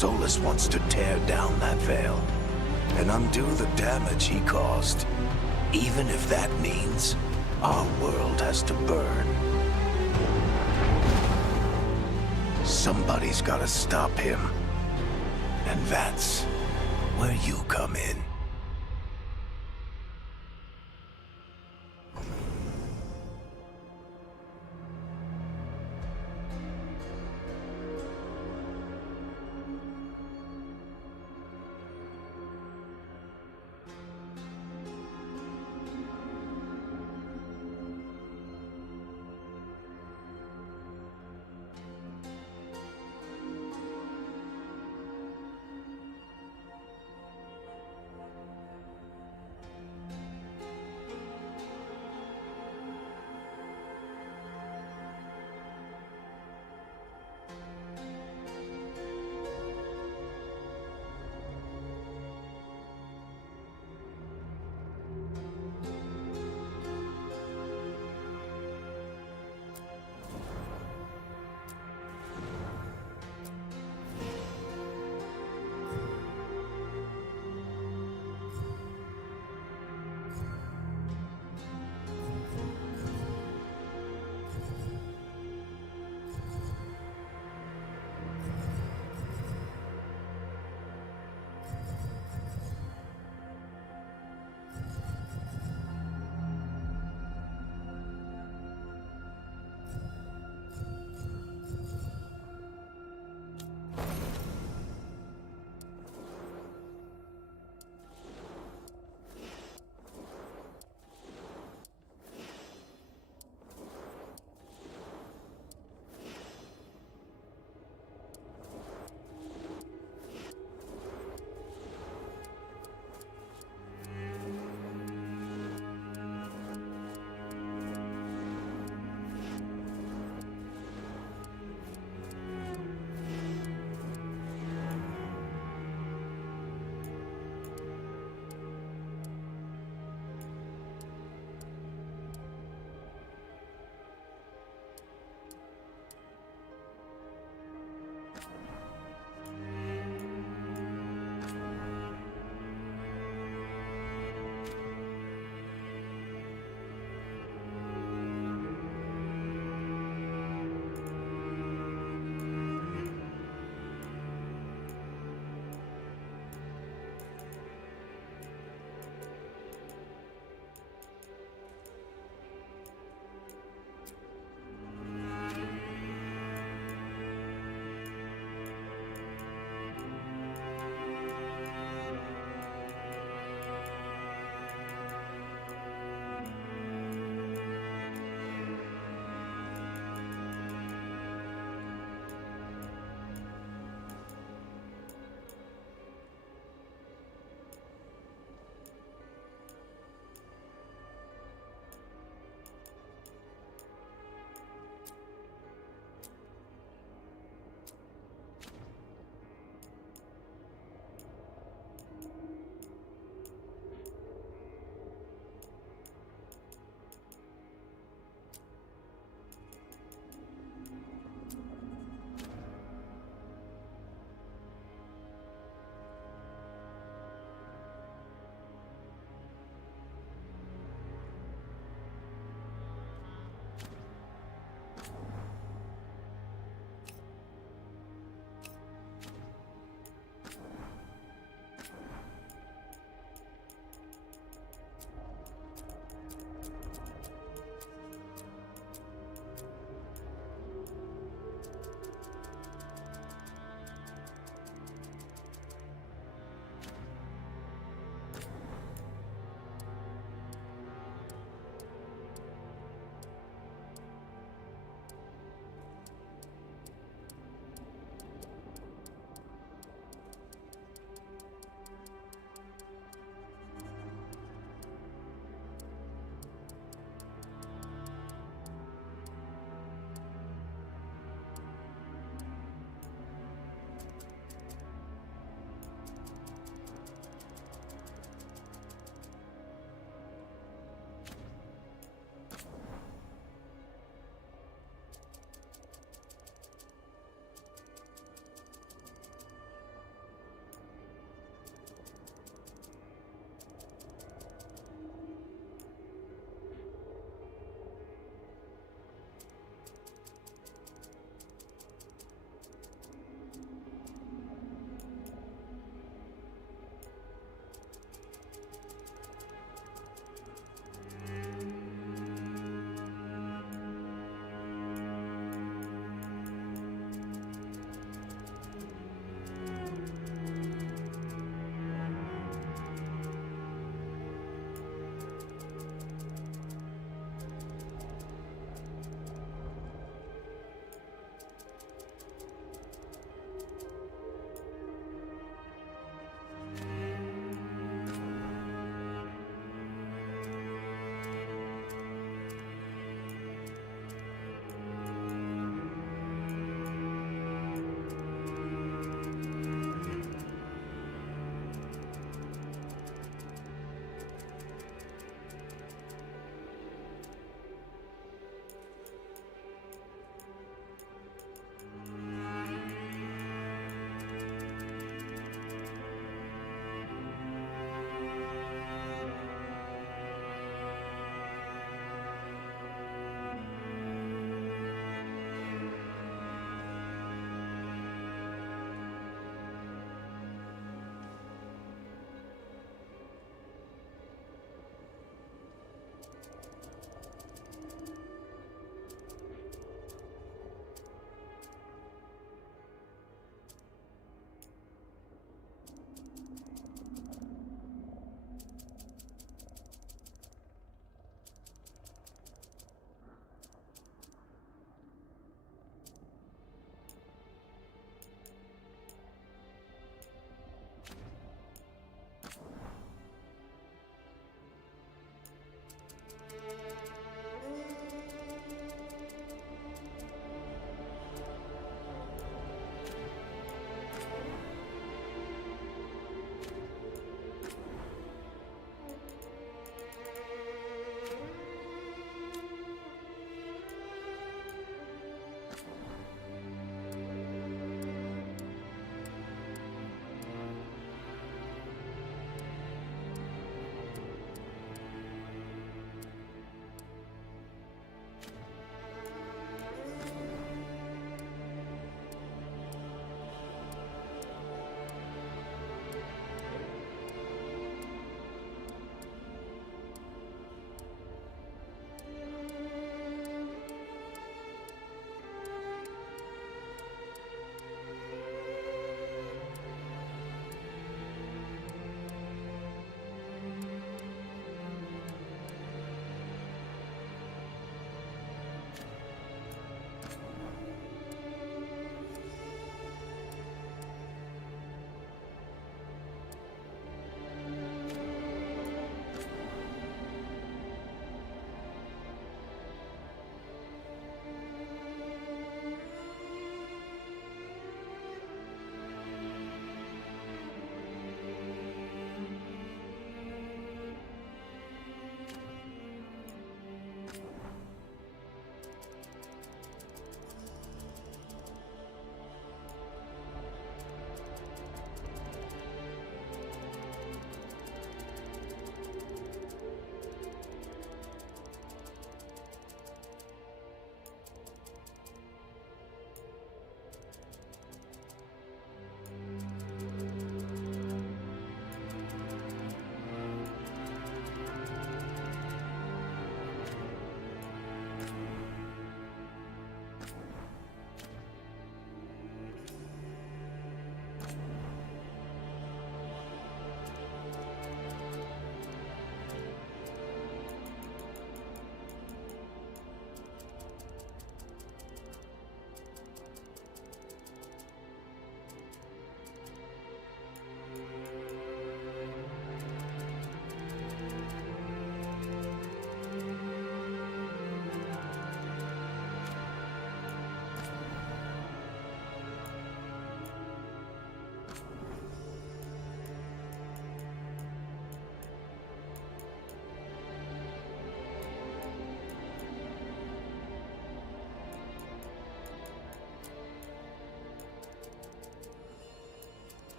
Solus wants to tear down that veil and undo the damage he caused, even if that means our world has to burn. Somebody's gotta stop him. And that's where you come in.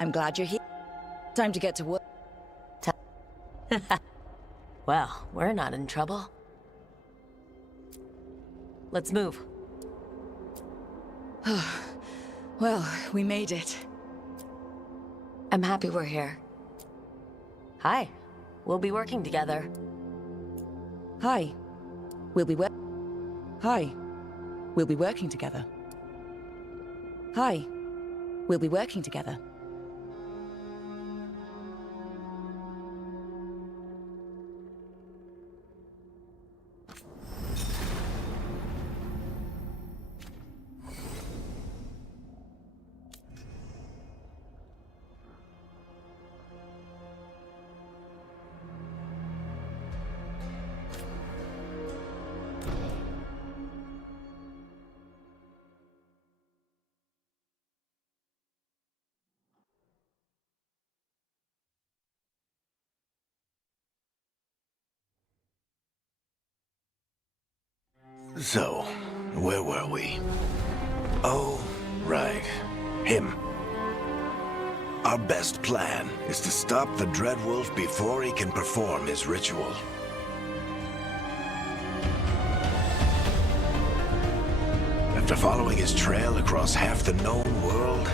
I'm glad you're here. Time to get to work. Well, we're not in trouble. Let's move. Well, we made it. I'm happy we're here. Hi. We'll be working together. Hi. Hi. We'll be working together. Hi. We'll be working together. So, where were we? Oh, right. Him. Our best plan is to stop the Dreadwolf before he can perform his ritual. After following his trail across half the known world,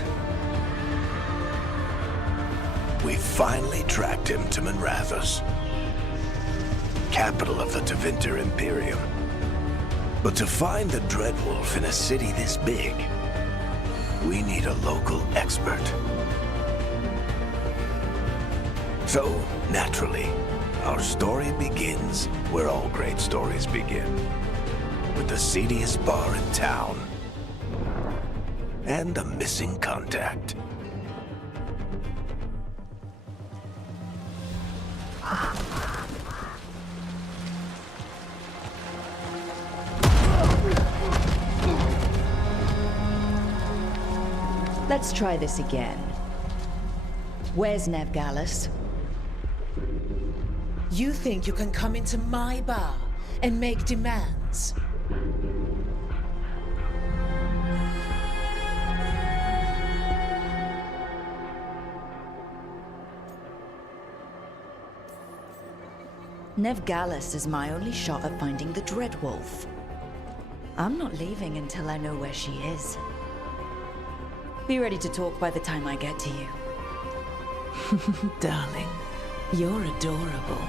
we finally tracked him to Minrathous, capital of the Tevinter Imperium. But to find the Dreadwolf in a city this big, we need a local expert. So, naturally, our story begins where all great stories begin. With the seediest bar in town. And a missing contact. Let's try this again. Where's Nevgalis? You think you can come into my bar and make demands? Nevgalis is my only shot at finding the Dreadwolf. I'm not leaving until I know where she is. Be ready to talk by the time I get to you. Darling, you're adorable.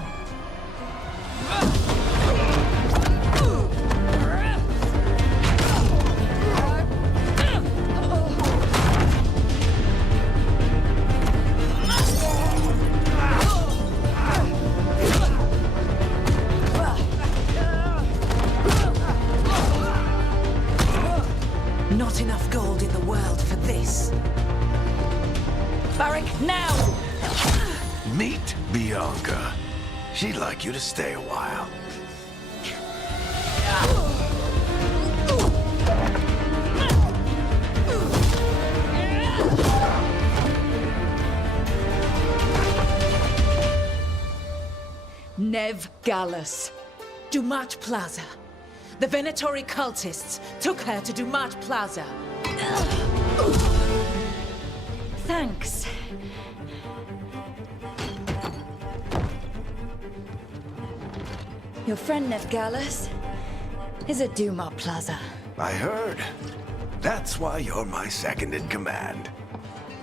Barrack, now! Meet Bianca. She'd like you to stay a while. Nev Gallus. Dumat Plaza. The Venatori cultists took her to Dumat Plaza. Thanks. Your friend Nev Gallus is at Dumat Plaza. I heard. That's why you're my second in command.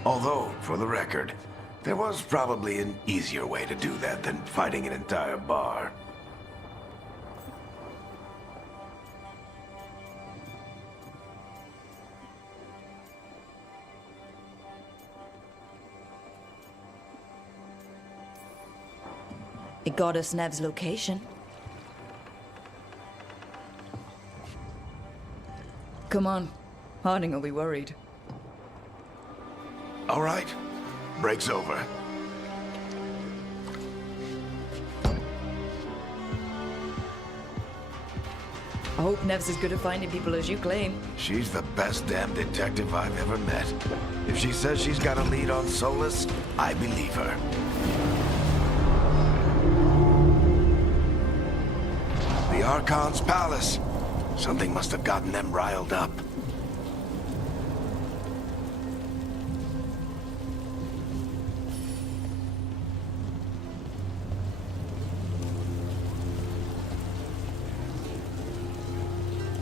Although, for the record, there was probably an easier way to do that than fighting an entire bar. It got us Nev's location. Come on. Harding will be worried. All right. Break's over. I hope Nev's as good at finding people as you claim. She's the best damn detective I've ever met. If she says she's got a lead on Solus, I believe her. The Archon's palace. Something must have gotten them riled up.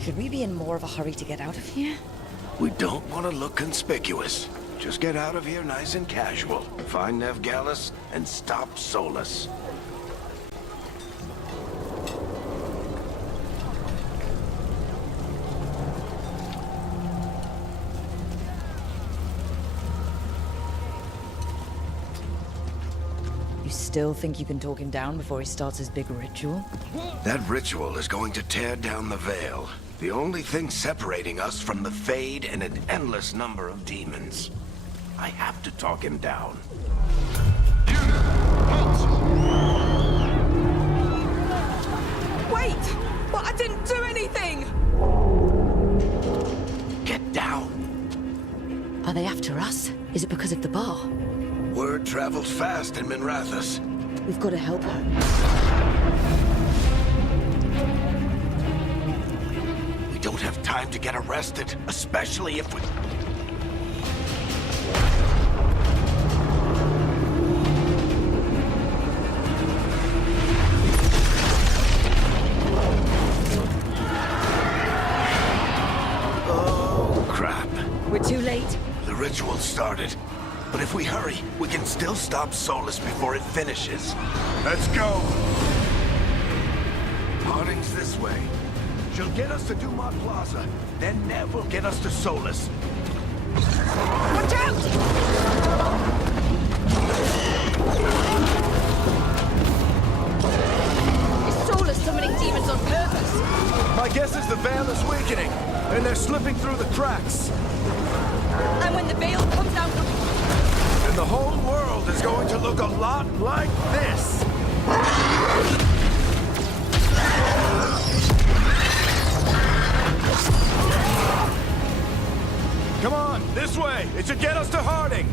Should we be in more of a hurry to get out of here? We don't want to look conspicuous. Just get out of here nice and casual. Find Nev Gallus and stop Solus. You still think you can talk him down before he starts his big ritual? That ritual is going to tear down the Veil. The only thing separating us from the Fade and an endless number of demons. I have to talk him down. Wait! But I didn't do anything! Get down. Are they after us? Is it because of the bar? Word travels fast in Minrathous. We've got to help her. We don't have time to get arrested, especially if we... Oh, crap. We're too late. The ritual started. But if we hurry, we can still stop Solus before it finishes. Let's go! Harding's this way. She'll get us to Dumat Plaza. Then Nev will get us to Solus. Watch out! Is Solus summoning demons on purpose? My guess is the Veil is weakening, and they're slipping through the cracks. And when the veil comes down from... And the whole world is going to look a lot like this. Come on, this way. It should get us to Harding.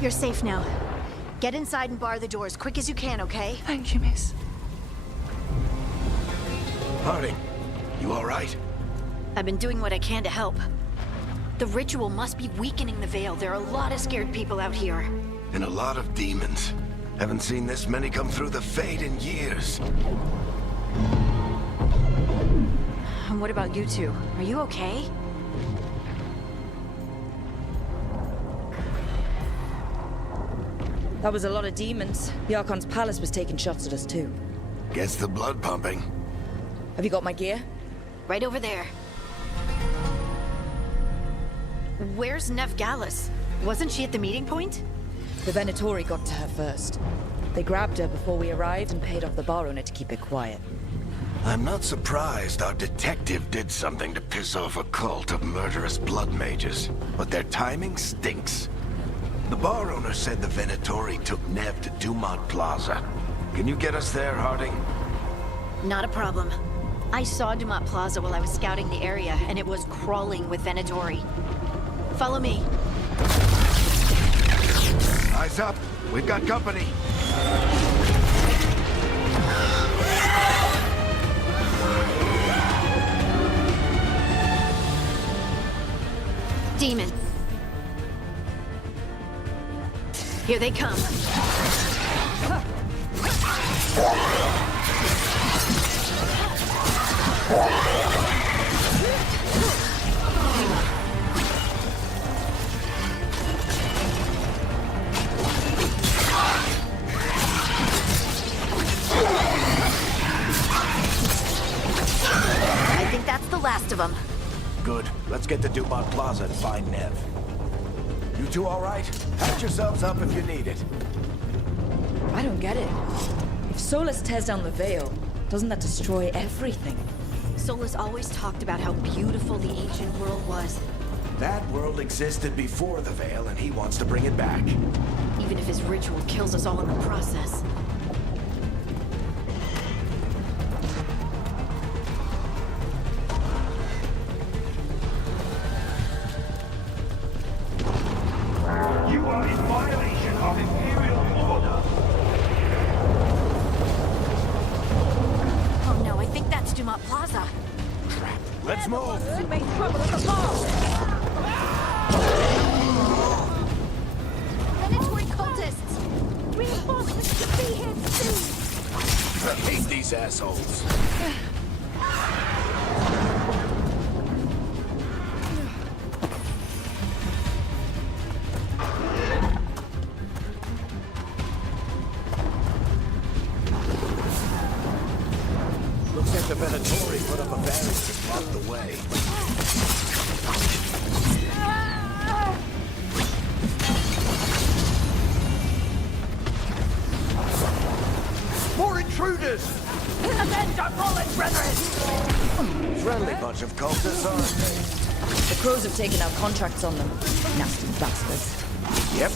You're safe now. Get inside and bar the door as quick as you can, okay? Thank you, miss. Harding, you all right? I've been doing what I can to help. The ritual must be weakening the Veil. There are a lot of scared people out here. And a lot of demons. Haven't seen this many come through the Fade in years. And what about you two? Are you okay? That was a lot of demons. The Archon's palace was taking shots at us too. Gets the blood pumping. Have you got my gear? Right over there. Where's Nev Gallus? Wasn't she at the meeting point? The Venatori got to her first. They grabbed her before we arrived and paid off the bar owner to keep it quiet. I'm not surprised our detective did something to piss off a cult of murderous blood mages, but their timing stinks. The bar owner said the Venatori took Nev to Dumont Plaza. Can you get us there, Harding? Not a problem. I saw Dumont Plaza while I was scouting the area, and it was crawling with Venatori. Follow me. Eyes up. We've got company. Demon. Here they come. I think that's the last of them. Good. Let's get to Dumont Plaza and find Nev. You two all right? Patch yourselves up if you need it. I don't get it. If Solus tears down the Veil, doesn't that destroy everything? Solus always talked about how beautiful the ancient world was, That world existed before the Veil, and he wants to bring it back. even if his ritual kills us all in the process. You are in violation of Imperial order. Oh no, I think that's Dumont Plaza. Let's move! Venatori cultists! Reinforcements should be here soon! I hate these assholes. Looks like the Venatori put up a barrier to block the way. More intruders! Avenge our fallen brethren! Friendly bunch of cultists, aren't they? The Crows have taken out contracts on them. Nasty bastards. Yep.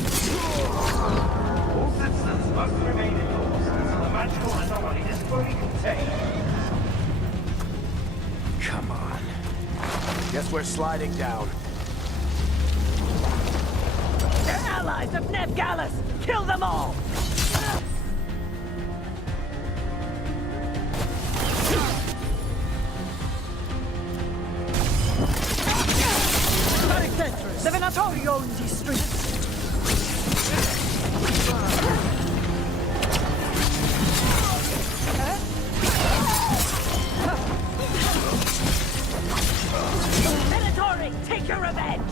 All citizens must remain indoors until the magical anomaly is fully contained. Come on. Guess we're sliding down. They're allies of Nev Gallus! Kill them all! The Venatori own these streets! Venatori, take your revenge!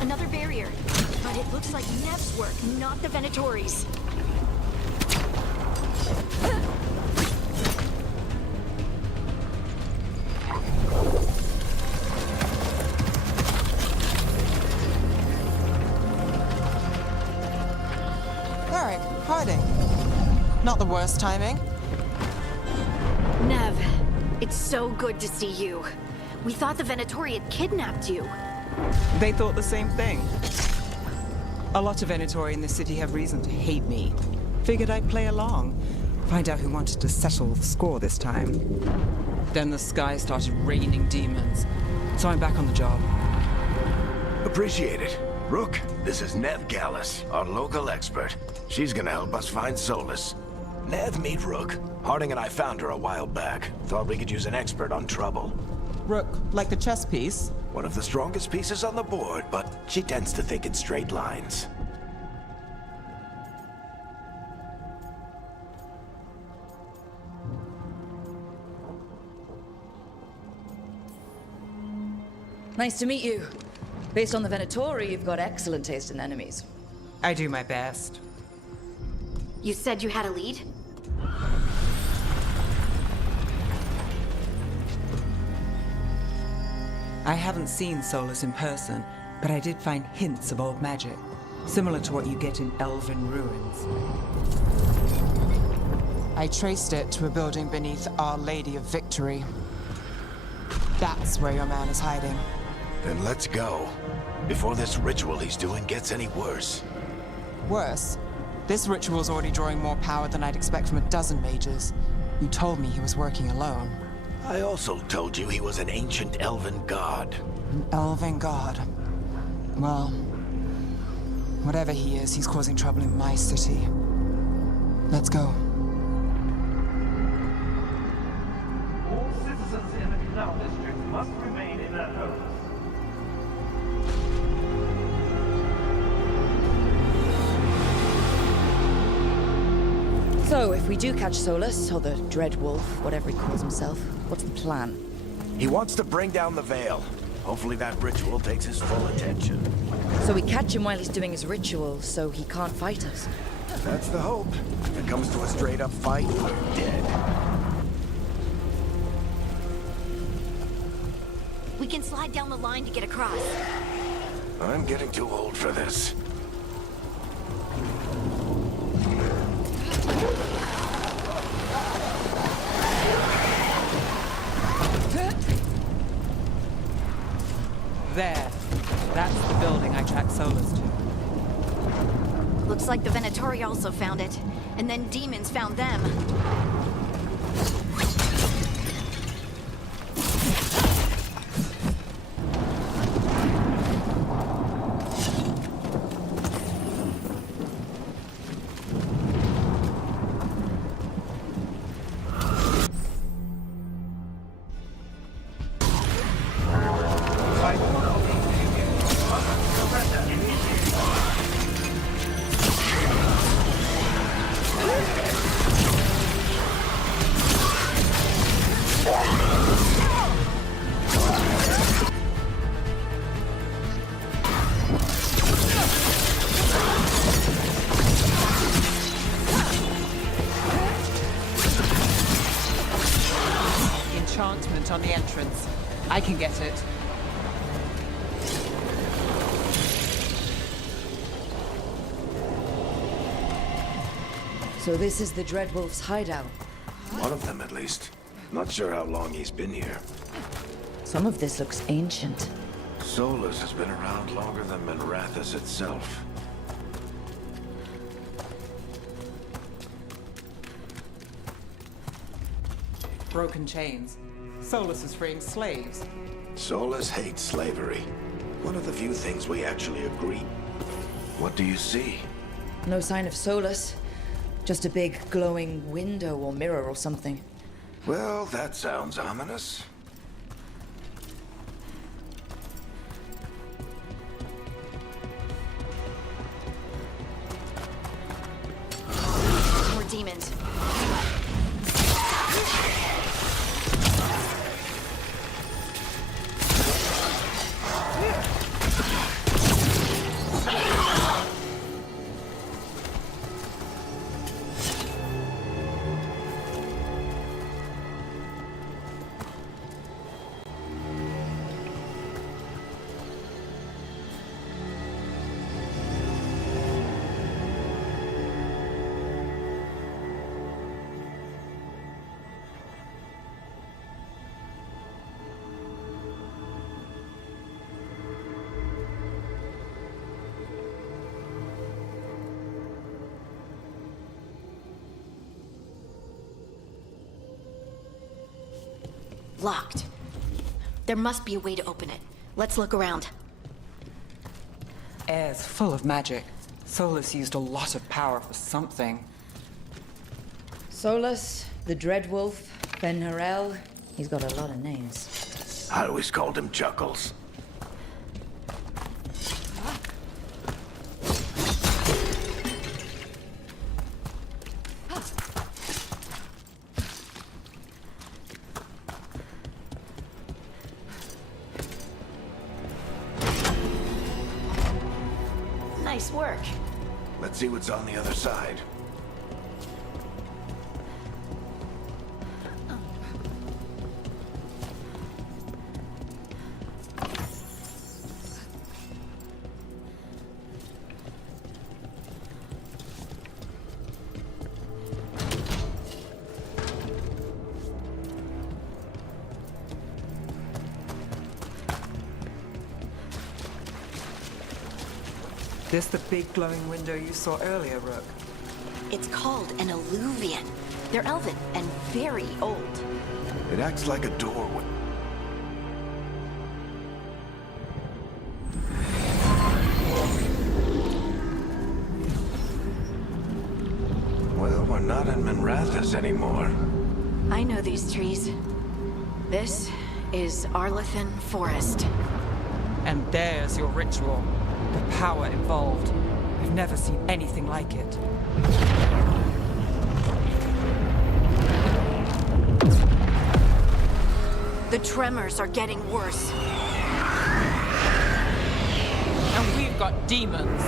Another barrier. But it looks like Nev's work, not the Venatori's. Eric, Harding. Not the worst timing. Nev, it's so good to see you. We thought the Venatori had kidnapped you. They thought the same thing. A lot of Venatori in the city have reason to hate me. Figured I'd play along. Find out who wanted to settle the score this time. Then the sky started raining demons. So I'm back on the job. Appreciate it. Rook, this is Nev Gallus, our local expert. She's gonna help us find Solus. Nev, meet Rook. Harding and I found her a while back. Thought we could use an expert on trouble. Rook, like the chess piece? One of the strongest pieces on the board, but she tends to think in straight lines. Nice to meet you. Based on the Venatori, you've got excellent taste in enemies. I do my best. You said you had a lead? I haven't seen Solus in person, but I did find hints of old magic, similar to what you get in elven ruins. I traced it to a building beneath Our Lady of Victory. That's where your man is hiding. Then let's go. Before this ritual he's doing gets any worse. Worse, this ritual's already drawing more power than I'd expect from a dozen mages. You told me he was working alone. I also told you he was an ancient elven god. An elven god. Well, whatever he is, he's causing trouble in my city. Let's go. All citizens in the Canal District must remain in their homes. So, if we do catch Solus, or the Dread Wolf, whatever he calls himself, what's the plan? He wants to bring down the Veil. Hopefully that ritual takes his full attention. So we catch him while he's doing his ritual, so he can't fight us. That's the hope. If it comes to a straight-up fight, we're dead. We can slide down the line to get across. I'm getting too old for this. There. That's the building I tracked Solus to. Looks like the Venatori also found it. And then demons found them. Enchantment on the entrance. I can get it. So this is the Dread Wolf's hideout. One of them, at least. Not sure how long he's been here. Some of this looks ancient. Solus has been around longer than Minrathous itself. Broken chains. Solus is freeing slaves. Solus hates slavery. One of the few things we actually agree. What do you see? No sign of Solus. Just a big glowing window or mirror or something. Well, that sounds ominous. More demons. Locked. There must be a way to open it. Let's look around. Air's full of magic. Solus used a lot of power for something. Solus, the Dread Wolf, Ben Harel. He's got a lot of names. I always called him Chuckles. Nice work. Let's see what's on the other side. This the big glowing window you saw earlier, Rook? It's called an alluvian. They're elven and very old. It acts like a doorway. Well, we're not in Minrathous anymore. I know these trees. This is Arlethan Forest. And there's your ritual. The power involved. I've never seen anything like it. The tremors are getting worse. And we've got demons.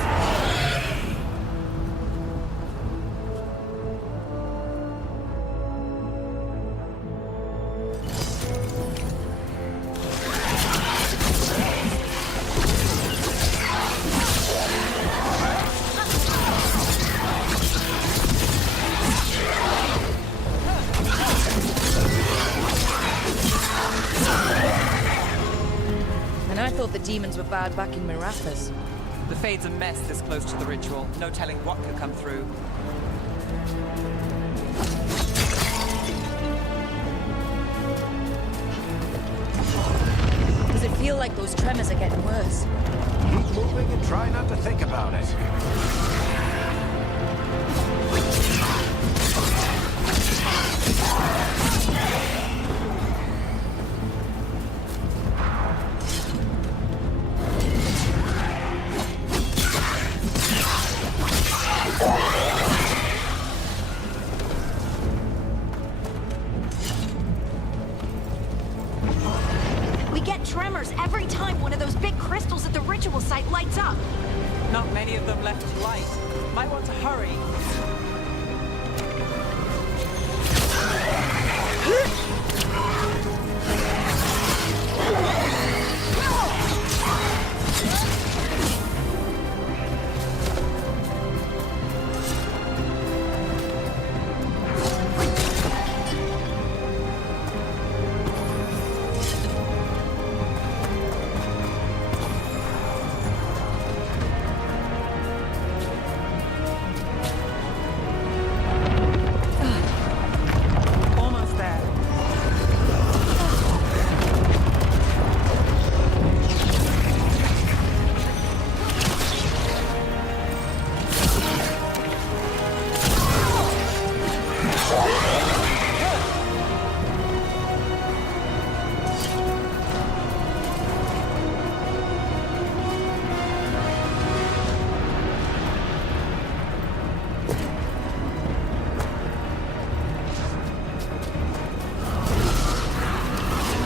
And I thought the demons were bad back in Minrathous. The Fade's a mess this close to the ritual. No telling what could come through. Does it feel like those tremors are getting worse? Keep moving and try not to think about it. We get tremors every time one of those big crystals at the ritual site lights up. Not many of them left to light. Might want to hurry. Almost there.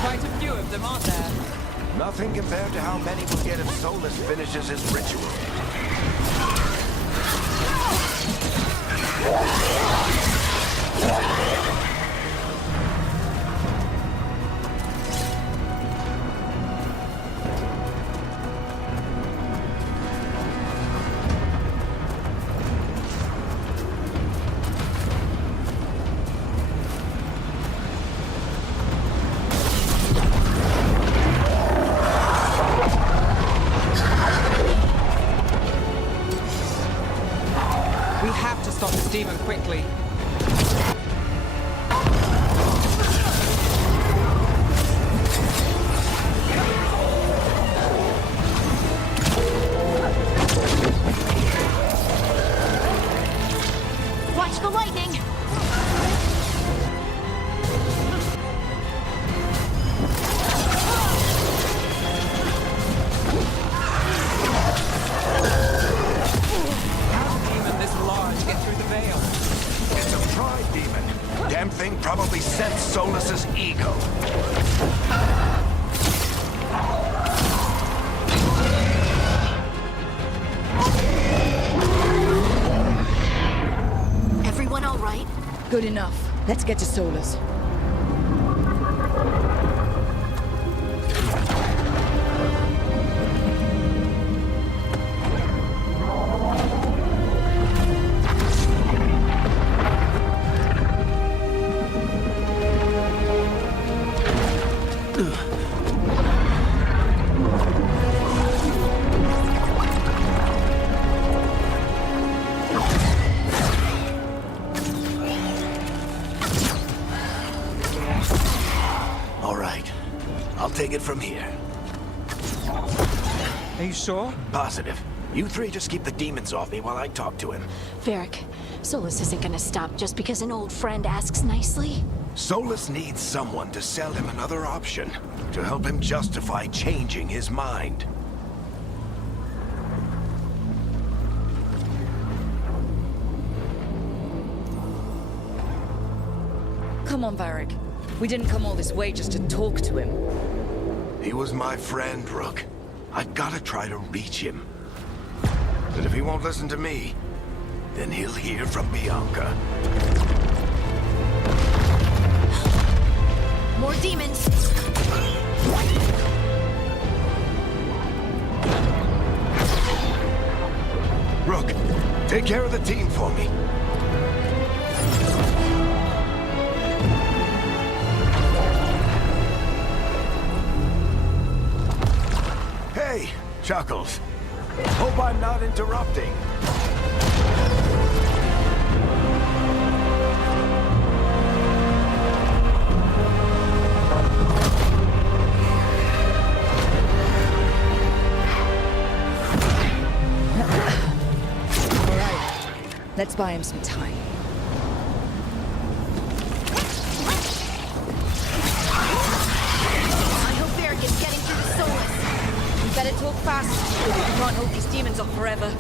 Quite a few of them, aren't there? Nothing compared to how many we'll get if Solus finishes his ritual. We have to stop this demon quickly. Watch the lightning! How did a demon this large get through the veil? It's a pride demon. Damn thing probably sensed Solus's ego. Everyone all right? Good enough. Let's get to Solus. it from here. Are you sure? Positive. You three just keep the demons off me while I talk to him. Varric, Solus isn't gonna stop just because an old friend asks nicely. Solus needs someone to sell him another option, to help him justify changing his mind. Come on, Varric. We didn't come all this way just to talk to him. He was my friend, Rook. I've gotta try to reach him. But if he won't listen to me, then he'll hear from Bianca. More demons! Rook, take care of the team for me. Hey, Chuckles. Hope I'm not interrupting. All right. Let's buy him some time. I hope Varric is getting through the Solus. You better talk fast. We can't hold these demons off forever.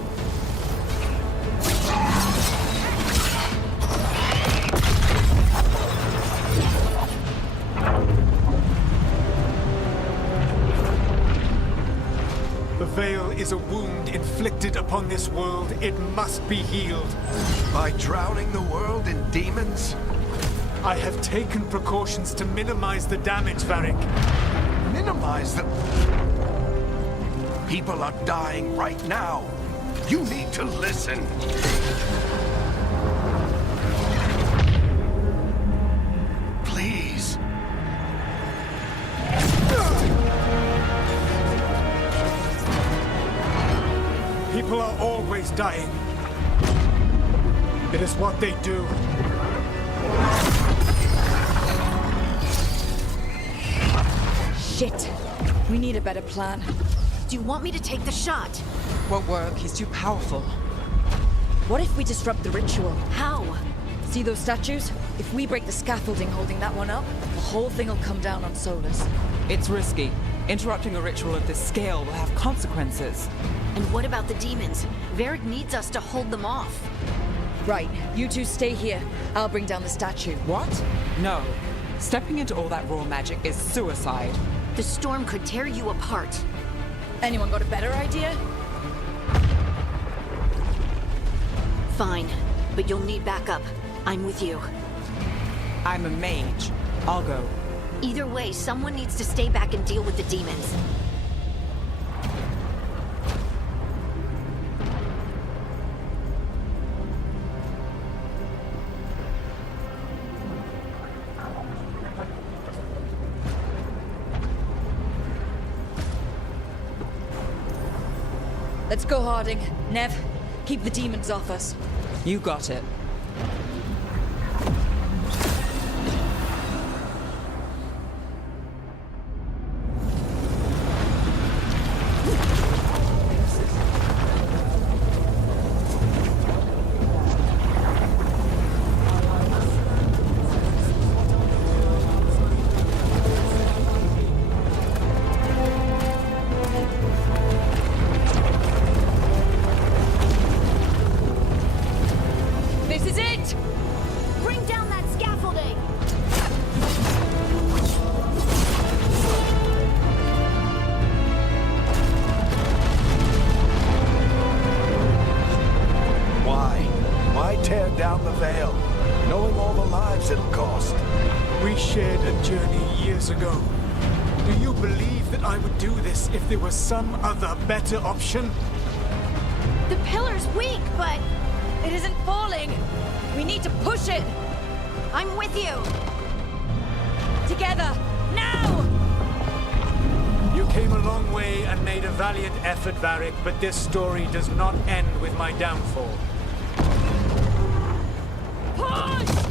The Veil is a wound inflicted upon this world. It must be healed. By drowning the world in demons? I have taken precautions to minimize the damage, Varric. Minimize the... People are dying right now. You need to listen. Please. People are always dying. It is what they do. Shit. We need a better plan. Do you want me to take the shot? Won't work. He's too powerful. What if we disrupt the ritual? How? See those statues? If we break the scaffolding holding that one up, the whole thing will come down on Solus. It's risky. Interrupting a ritual of this scale will have consequences. And what about the demons? Varric needs us to hold them off. Right. You two stay here. I'll bring down the statue. What? No. Stepping into all that raw magic is suicide. The storm could tear you apart. Anyone got a better idea? Fine, but you'll need backup. I'm with you. I'm a mage. I'll go. Either way, someone needs to stay back and deal with the demons. Let's go, Harding. Nev, keep the demons off us. You got it. This is it! Bring down that scaffolding! Why? Why tear down the Veil, knowing all the lives it'll cost? We shared a journey years ago. Do you believe that I would do this if there was some other better option? The pillar's weak, but It isn't falling! We need to push it! I'm with you! Together! Now! You came a long way and made a valiant effort, Varric, but this story does not end with my downfall. Push!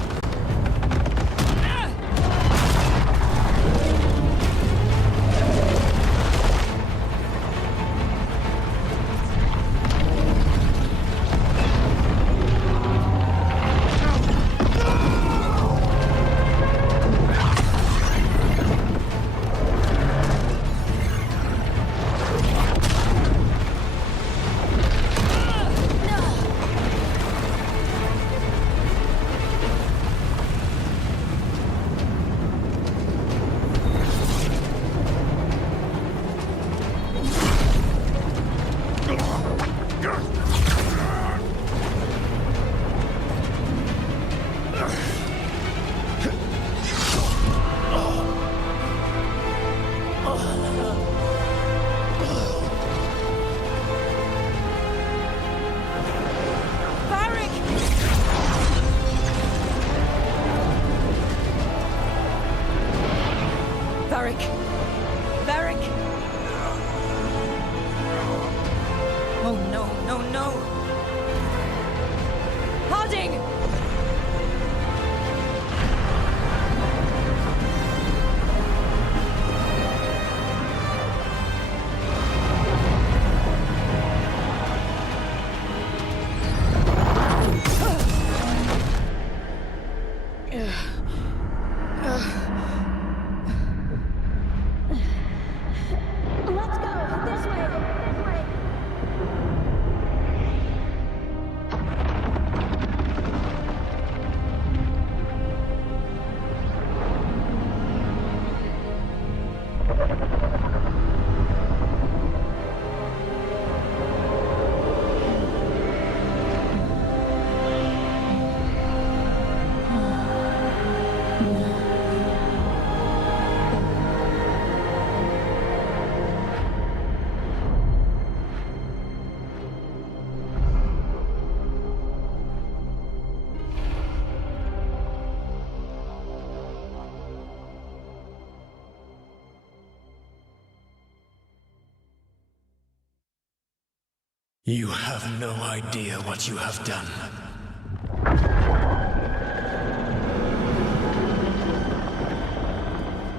You have no idea what you have done.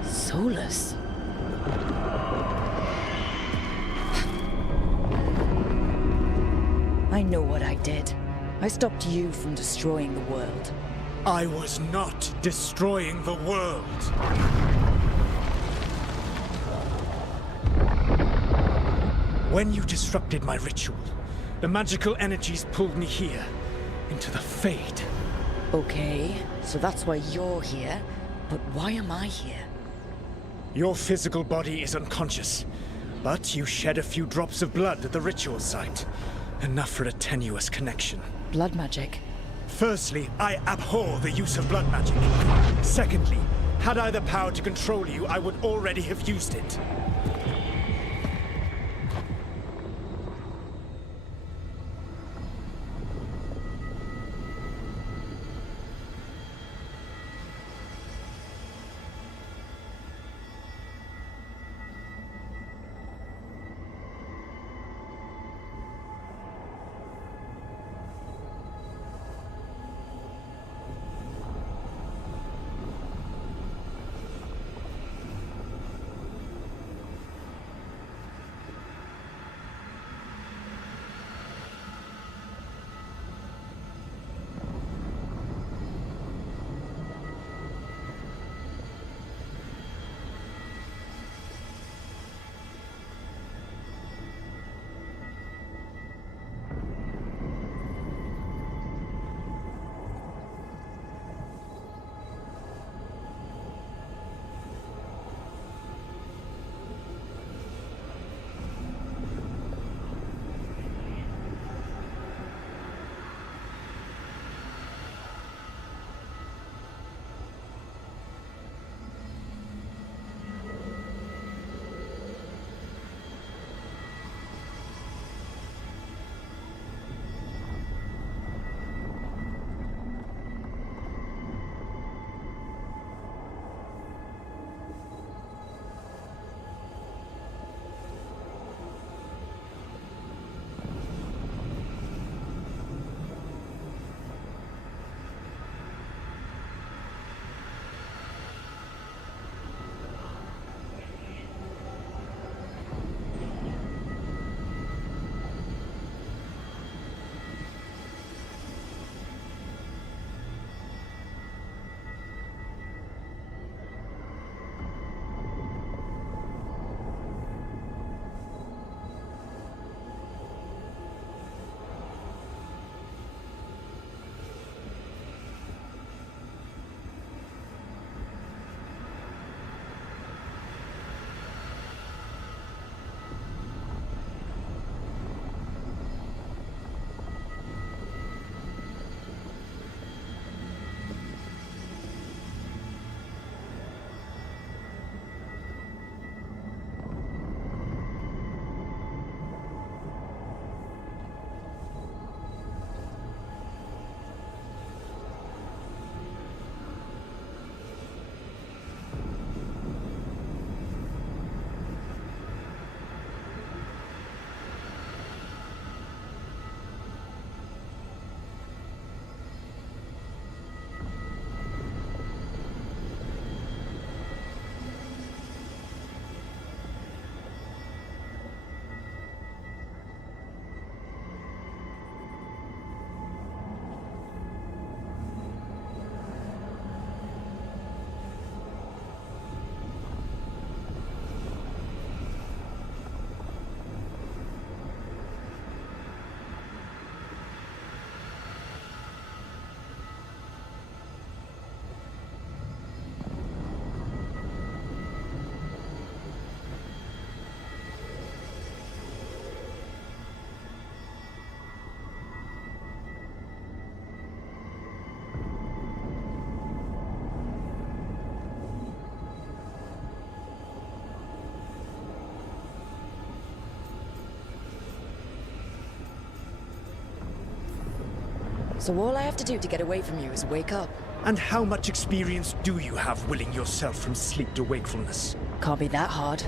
Solus. I know what I did. I stopped you from destroying the world. I was not destroying the world. When you disrupted my ritual, the magical energies pulled me here, into the Fade. Okay, so that's why you're here. But why am I here? Your physical body is unconscious, but you shed a few drops of blood at the ritual site. Enough for a tenuous connection. Blood magic. Firstly, I abhor the use of blood magic. Secondly, had I the power to control you, I would already have used it. So all I have to do to get away from you is wake up. And how much experience do you have willing yourself from sleep to wakefulness? Can't be that hard.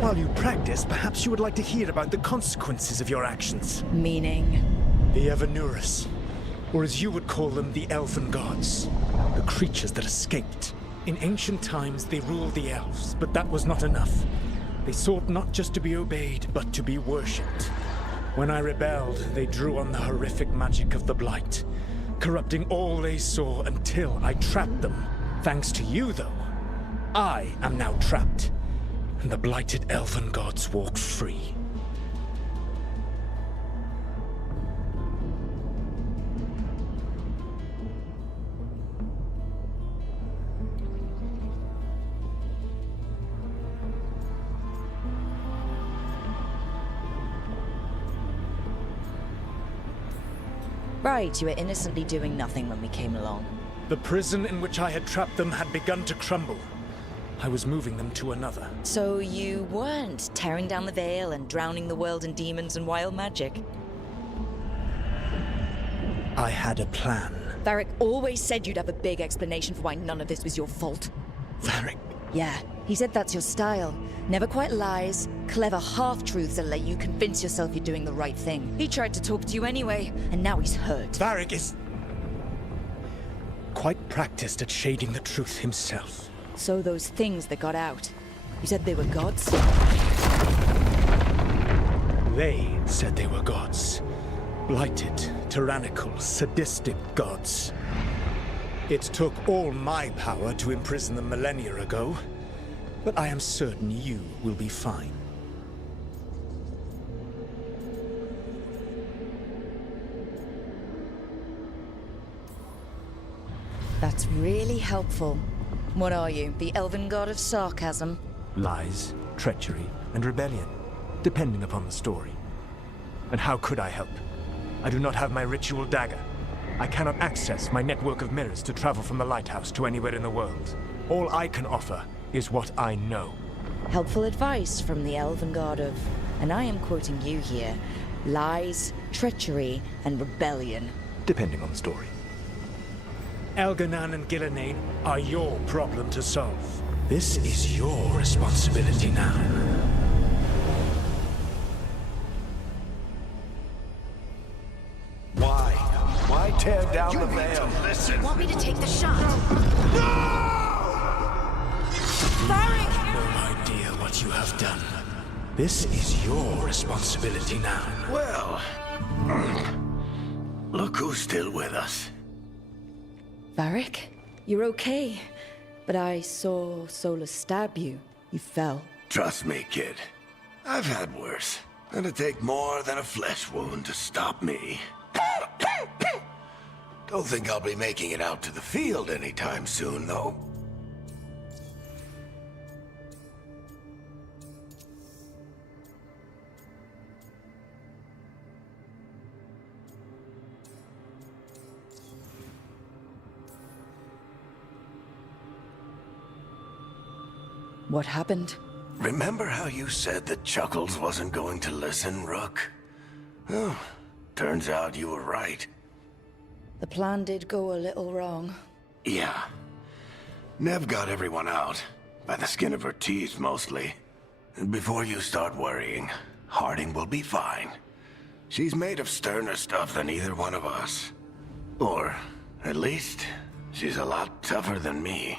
While you practice, perhaps you would like to hear about the consequences of your actions. Meaning? The Evanurus, or as you would call them, the Elven Gods. The creatures that escaped. In ancient times, they ruled the elves, but that was not enough. They sought not just to be obeyed, but to be worshipped. When I rebelled, they drew on the horrific magic of the Blight, corrupting all they saw until I trapped them. Thanks to you, though, I am now trapped, and the blighted Elven Gods walk free. Right, you were innocently doing nothing when we came along. The prison in which I had trapped them had begun to crumble. I was moving them to another. So you weren't tearing down the veil and drowning the world in demons and wild magic? I had a plan. Varric always said you'd have a big explanation for why none of this was your fault. Varric. Yeah, he said that's your style. Never quite lies, clever half-truths that let you convince yourself you're doing the right thing. He tried to talk to you anyway, and now he's hurt. Varric is quite practiced at shading the truth himself. So those things that got out, you said they were gods? They said they were gods. Blighted, tyrannical, sadistic gods. It took all my power to imprison them millennia ago, but I am certain you will be fine. That's really helpful. What are you, the elven god of sarcasm? Lies, treachery, and rebellion, depending upon the story. And how could I help? I do not have my ritual dagger. I cannot access my network of mirrors to travel from the lighthouse to anywhere in the world. All I can offer is what I know. Helpful advice from the elven god of, and I am quoting you here, lies, treachery, and rebellion. Depending on the story. Elganan and Gillenane are your problem to solve. This is your responsibility now. Why tear down the veil? You want me to take the shot? No idea what you have done. This is your responsibility now. Well, look who's still with us. Varric, you're okay. But I saw Solus stab you. You fell. Trust me, kid. I've had worse. It'd take more than a flesh wound to stop me. Don't think I'll be making it out to the field anytime soon, though. What happened? Remember how you said that Chuckles wasn't going to listen, Rook? Oh, turns out you were right. The plan did go a little wrong. Yeah. Nev got everyone out. By the skin of her teeth, mostly. Before you start worrying, Harding will be fine. She's made of sterner stuff than either one of us. Or, at least, she's a lot tougher than me.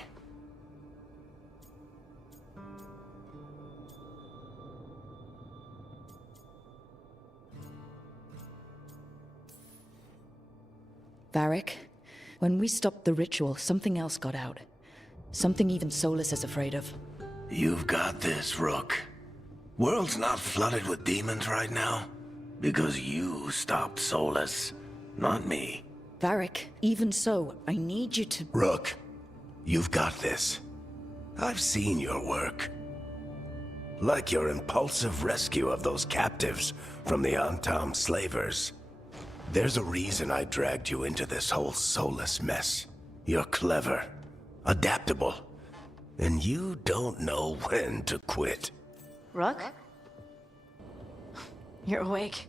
Varric, when we stopped the ritual, something else got out. Something even Solus is afraid of. You've got this, Rook. World's not flooded with demons right now. Because you stopped Solus, not me. Varric, even so, I need you to... Rook, you've got this. I've seen your work. Like your impulsive rescue of those captives from the Antam slavers. There's a reason I dragged you into this whole Solus mess. You're clever, adaptable, and you don't know when to quit. Rook? You're awake.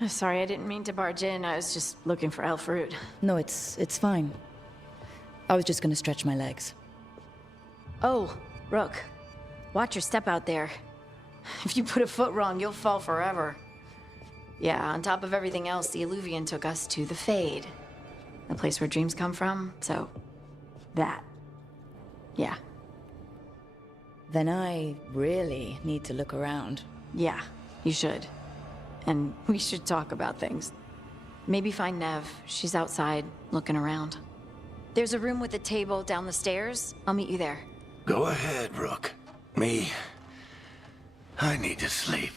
I'm sorry, I didn't mean to barge in. I was just looking for Elfroot. No, it's fine. I was just gonna stretch my legs. Oh, Rook, watch your step out there. If you put a foot wrong, you'll fall forever. Yeah, on top of everything else, the Illuvian took us to the Fade. The place where dreams come from, so... that. Yeah. Then I really need to look around. Yeah, you should. And we should talk about things. Maybe find Nev. She's outside, looking around. There's a room with a table down the stairs. I'll meet you there. Go ahead, Rook. Me, I need to sleep.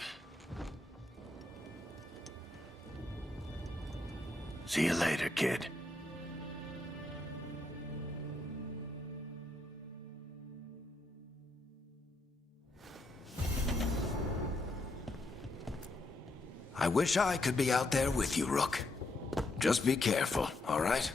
See you later, kid. I wish I could be out there with you, Rook. Just be careful, all right?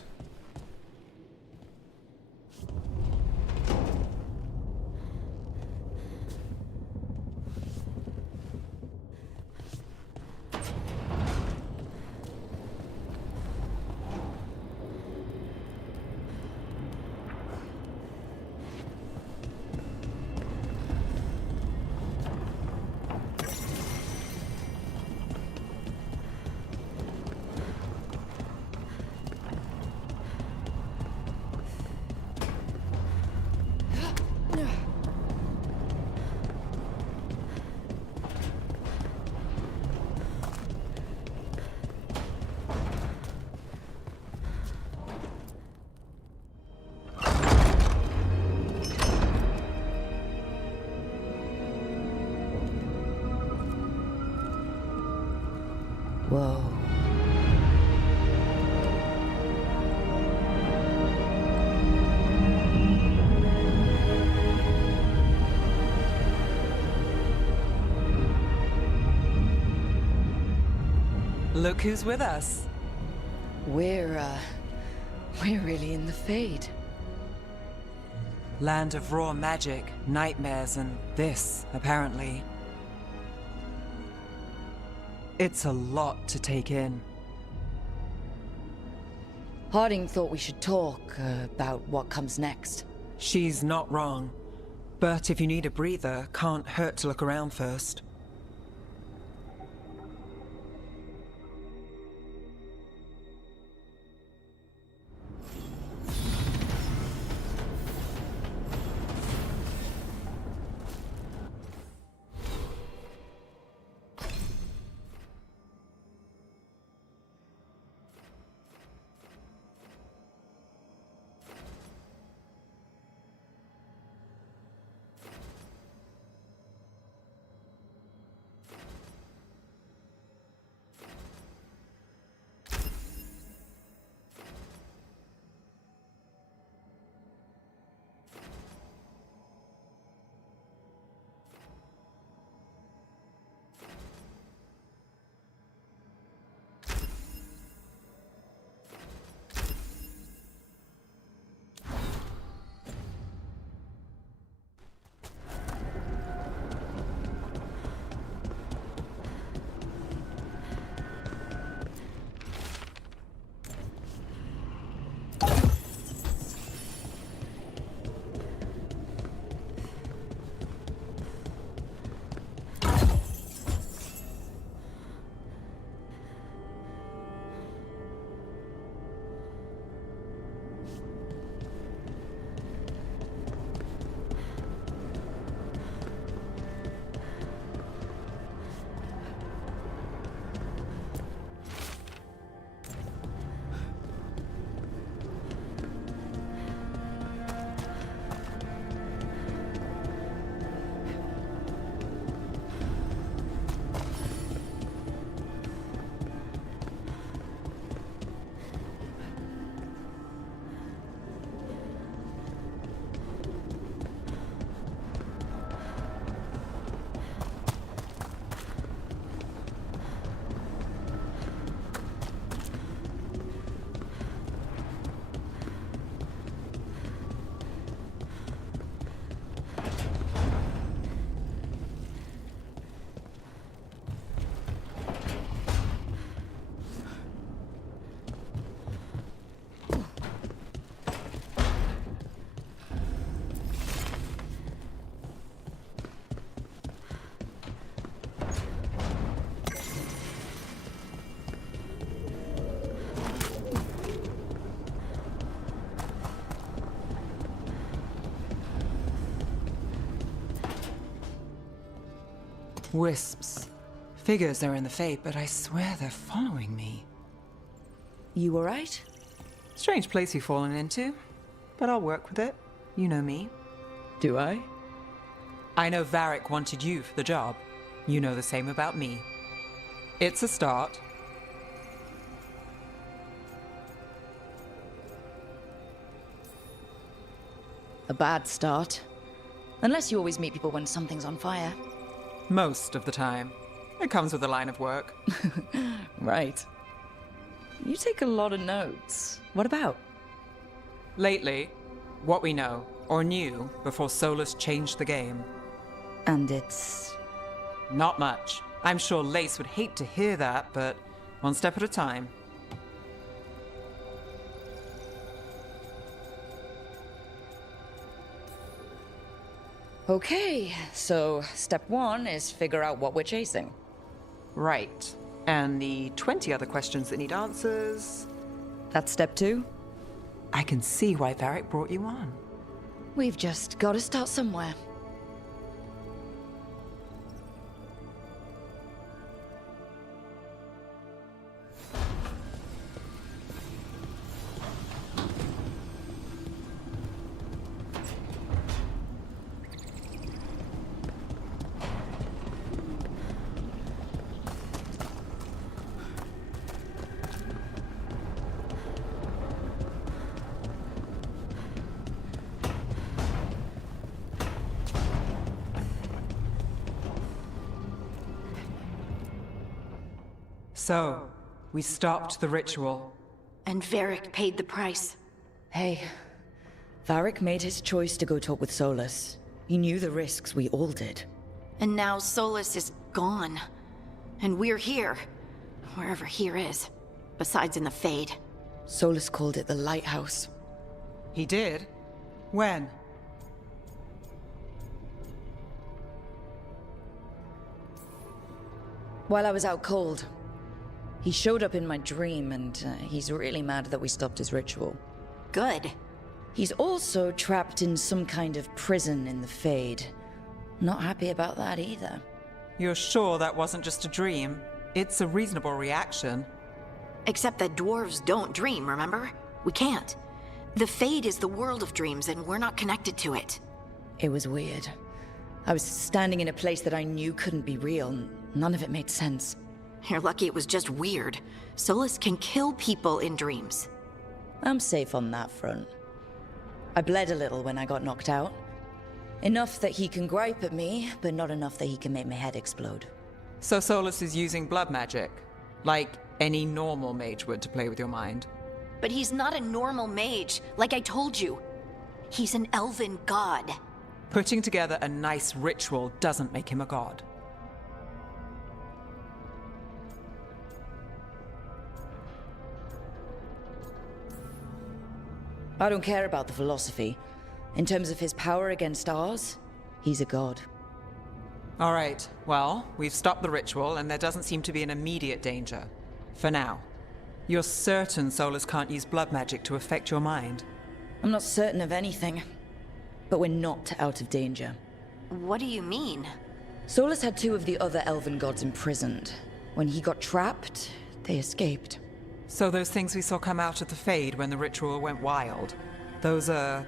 Whoa. Look who's with us. We're really in the Fade. Land of raw magic, nightmares, and this, apparently. It's a lot to take in. Harding thought we should talk about what comes next. She's not wrong. But if you need a breather, can't hurt to look around first. Wisps. Figures they're in the Fate, but I swear they're following me. You alright? Strange place you've fallen into, but I'll work with it. You know me. Do I? I know Varric wanted you for the job. You know the same about me. It's a start. A bad start. Unless you always meet people when something's on fire. Most of the time. It comes with the line of work. Right. You take a lot of notes. What about? Lately, what we know, or knew, before Solus changed the game. And it's... Not much. I'm sure Lace would hate to hear that, but one step at a time. Okay, so step one is figure out what we're chasing. Right. And the 20 other questions that need answers... That's step two? I can see why Varric brought you on. We've just got to start somewhere. So, we stopped the ritual. And Varric paid the price. Hey, Varric made his choice to go talk with Solus. He knew the risks, we all did. And now Solus is gone. And we're here. Wherever here is. Besides in the Fade. Solus called it the Lighthouse. He did? When? While I was out cold. He showed up in my dream, and he's really mad that we stopped his ritual. Good. He's also trapped in some kind of prison in the Fade. Not happy about that either. You're sure that wasn't just a dream? It's a reasonable reaction. Except that dwarves don't dream, remember? We can't. The Fade is the world of dreams, and we're not connected to it. It was weird. I was standing in a place that I knew couldn't be real. None of it made sense. You're lucky it was just weird. Solus can kill people in dreams. I'm safe on that front. I bled a little when I got knocked out. Enough that he can gripe at me, but not enough that he can make my head explode. So Solus is using blood magic, like any normal mage would to play with your mind. But he's not a normal mage, like I told you. He's an elven god. Putting together a nice ritual doesn't make him a god. I don't care about the philosophy. In terms of his power against ours, he's a god. All right, well, we've stopped the ritual, and there doesn't seem to be an immediate danger. For now. You're certain Solus can't use blood magic to affect your mind? I'm not certain of anything, but we're not out of danger. What do you mean? Solus had two of the other elven gods imprisoned. When he got trapped, they escaped. So those things we saw come out of the Fade when the ritual went wild, those are...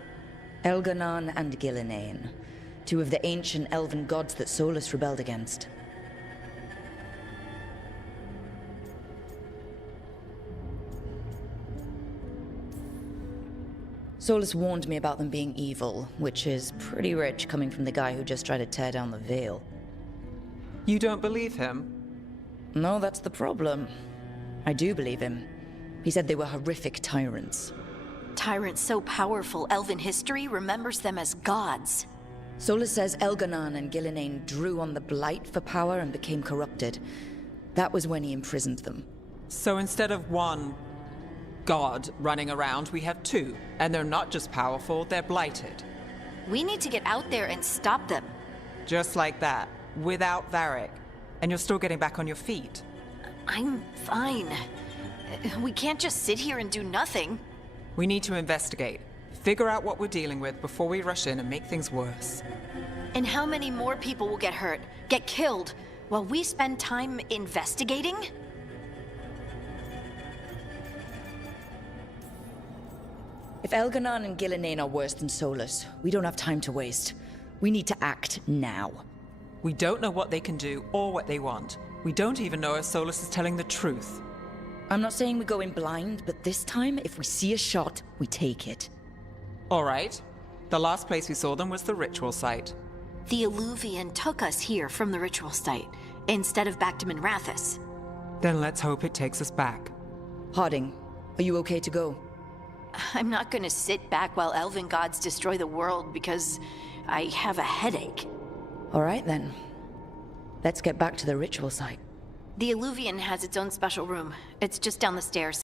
Elganon and Gillinane, two of the ancient elven gods that Solus rebelled against. Solus warned me about them being evil, which is pretty rich coming from the guy who just tried to tear down the Veil. You don't believe him? No, that's the problem. I do believe him. He said they were horrific tyrants. Tyrants so powerful, elven history remembers them as gods. Solus says Elganon and Gillinane drew on the Blight for power and became corrupted. That was when he imprisoned them. So instead of one god running around, we have two. And they're not just powerful, they're blighted. We need to get out there and stop them. Just like that, without Varric. And you're still getting back on your feet. I'm fine. We can't just sit here and do nothing. We need to investigate. Figure out what we're dealing with before we rush in and make things worse. And how many more people will get hurt, get killed? while we spend time investigating? If Elganon and Gillenane are worse than Solus, we don't have time to waste. We need to act now. We don't know what they can do or what they want. We don't even know if Solus is telling the truth. I'm not saying we go in blind, but this time, if we see a shot, we take it. All right. The last place we saw them was the ritual site. The Illuvian took us here from the ritual site, instead of back to Minrathous. Then let's hope it takes us back. Harding, are you okay to go? I'm not gonna sit back while elven gods destroy the world because I have a headache. All right, then. Let's get back to the ritual site. The Illuvian has its own special room. It's just down the stairs.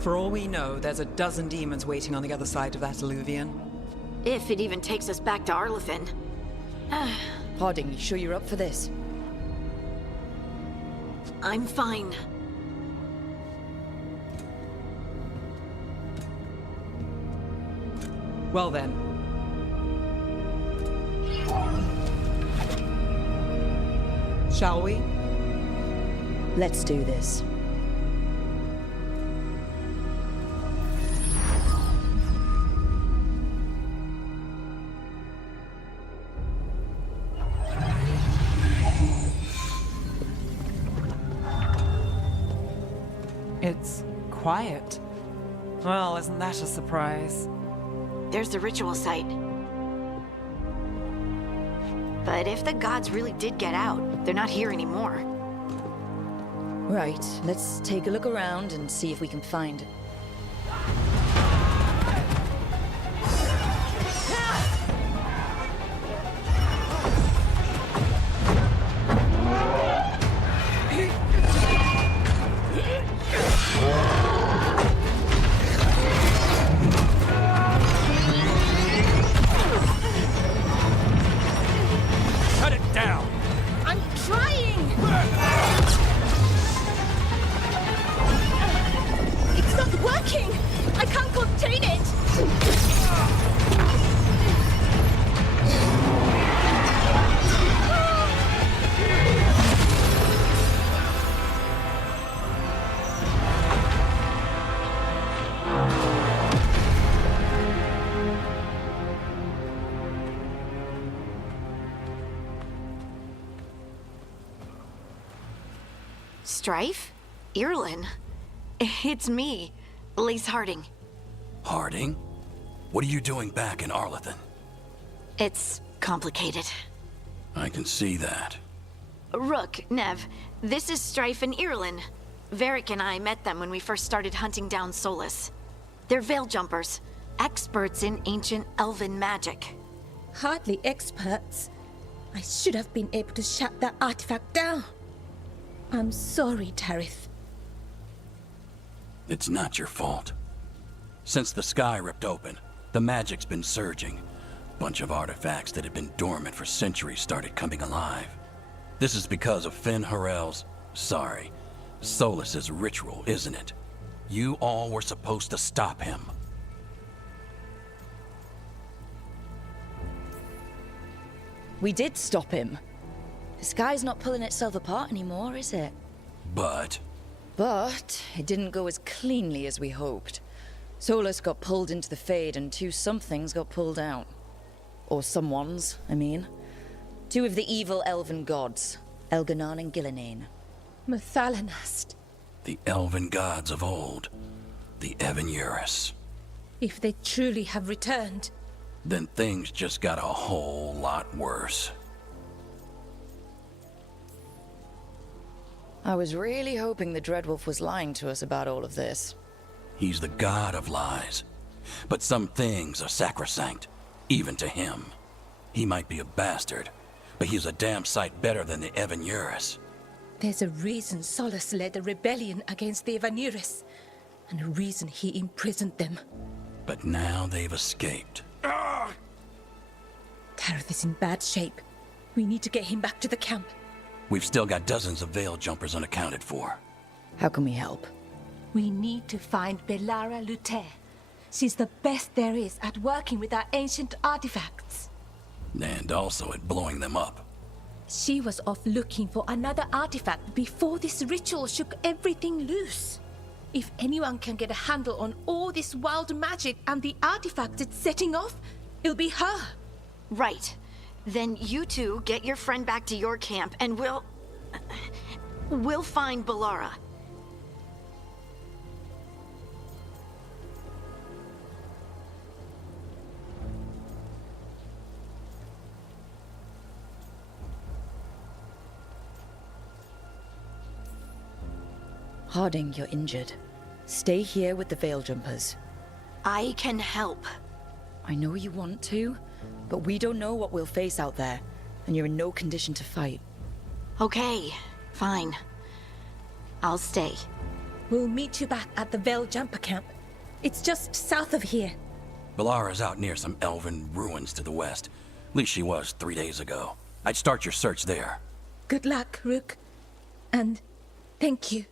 For all we know, there's a dozen demons waiting on the other side of that Illuvian. If it even takes us back to Arlethan. Harding, you sure you're up for this? I'm fine. Well then. Shall we? Let's do this. It's quiet. Well, isn't that a surprise? There's the ritual site. But if the gods really did get out, they're not here anymore. Right, let's take a look around and see if we can find it. Strife? Irlin? It's me, Lace Harding. Harding? What are you doing back in Arlethan? It's complicated. I can see that. Rook, Nev, this is Strife and Irlin. Varric and I met them when we first started hunting down Solus. They're veil jumpers, experts in ancient elven magic. Hardly experts. I should have been able to shut that artifact down. I'm sorry, Tarith. It's not your fault. Since the sky ripped open, the magic's been surging. Bunch of artifacts that had been dormant for centuries started coming alive. This is because of Finn Harel's, Solus's ritual, isn't it? You all were supposed to stop him. We did stop him. The sky's not pulling itself apart anymore, is it? But it didn't go as cleanly as we hoped. Solus got pulled into the Fade and two somethings got pulled out. Or someones, I mean. Two of the evil elven gods, Elganon and Gillenane. Mathalanast. the elven gods of old, the Evan-Urus. If they truly have returned, Then things just got a whole lot worse. I was really hoping the Dreadwolf was lying to us about all of this. He's the god of lies. But some things are sacrosanct, even to him. He might be a bastard, but he's a damn sight better than the Evanuris. There's a reason Solus led a rebellion against the Evanuris, and a reason he imprisoned them. But now they've escaped. Tareth is in bad shape. We need to get him back to the camp. We've still got dozens of Veil jumpers unaccounted for. How can we help? We need to find Belara Lute. She's the best there is at working with our ancient artifacts. And also at blowing them up. She was off looking for another artifact before this ritual shook everything loose. If anyone can get a handle on all this wild magic and the artifacts it's setting off, it'll be her. Right. Then you two get your friend back to your camp and we'll find Belara. Harding, you're injured. Stay here with the Veil jumpers. I can help. I know you want to, but we don't know what we'll face out there, and you're in no condition to fight. Okay, fine. I'll stay. We'll meet you back at the Veil Jumper camp. It's just south of here. Belara's out near some elven ruins to the west. At least she was 3 days ago. I'd start your search there. Good luck, Rook. And thank you.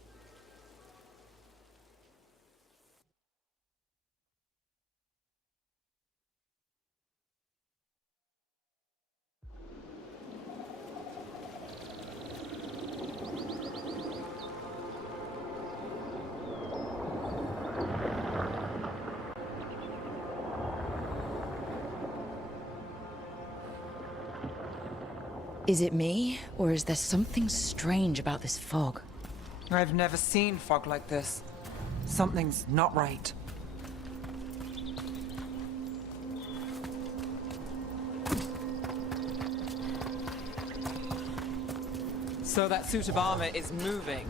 Is it me, or is there something strange about this fog? I've never seen fog like this. Something's not right. So that suit of armor is moving.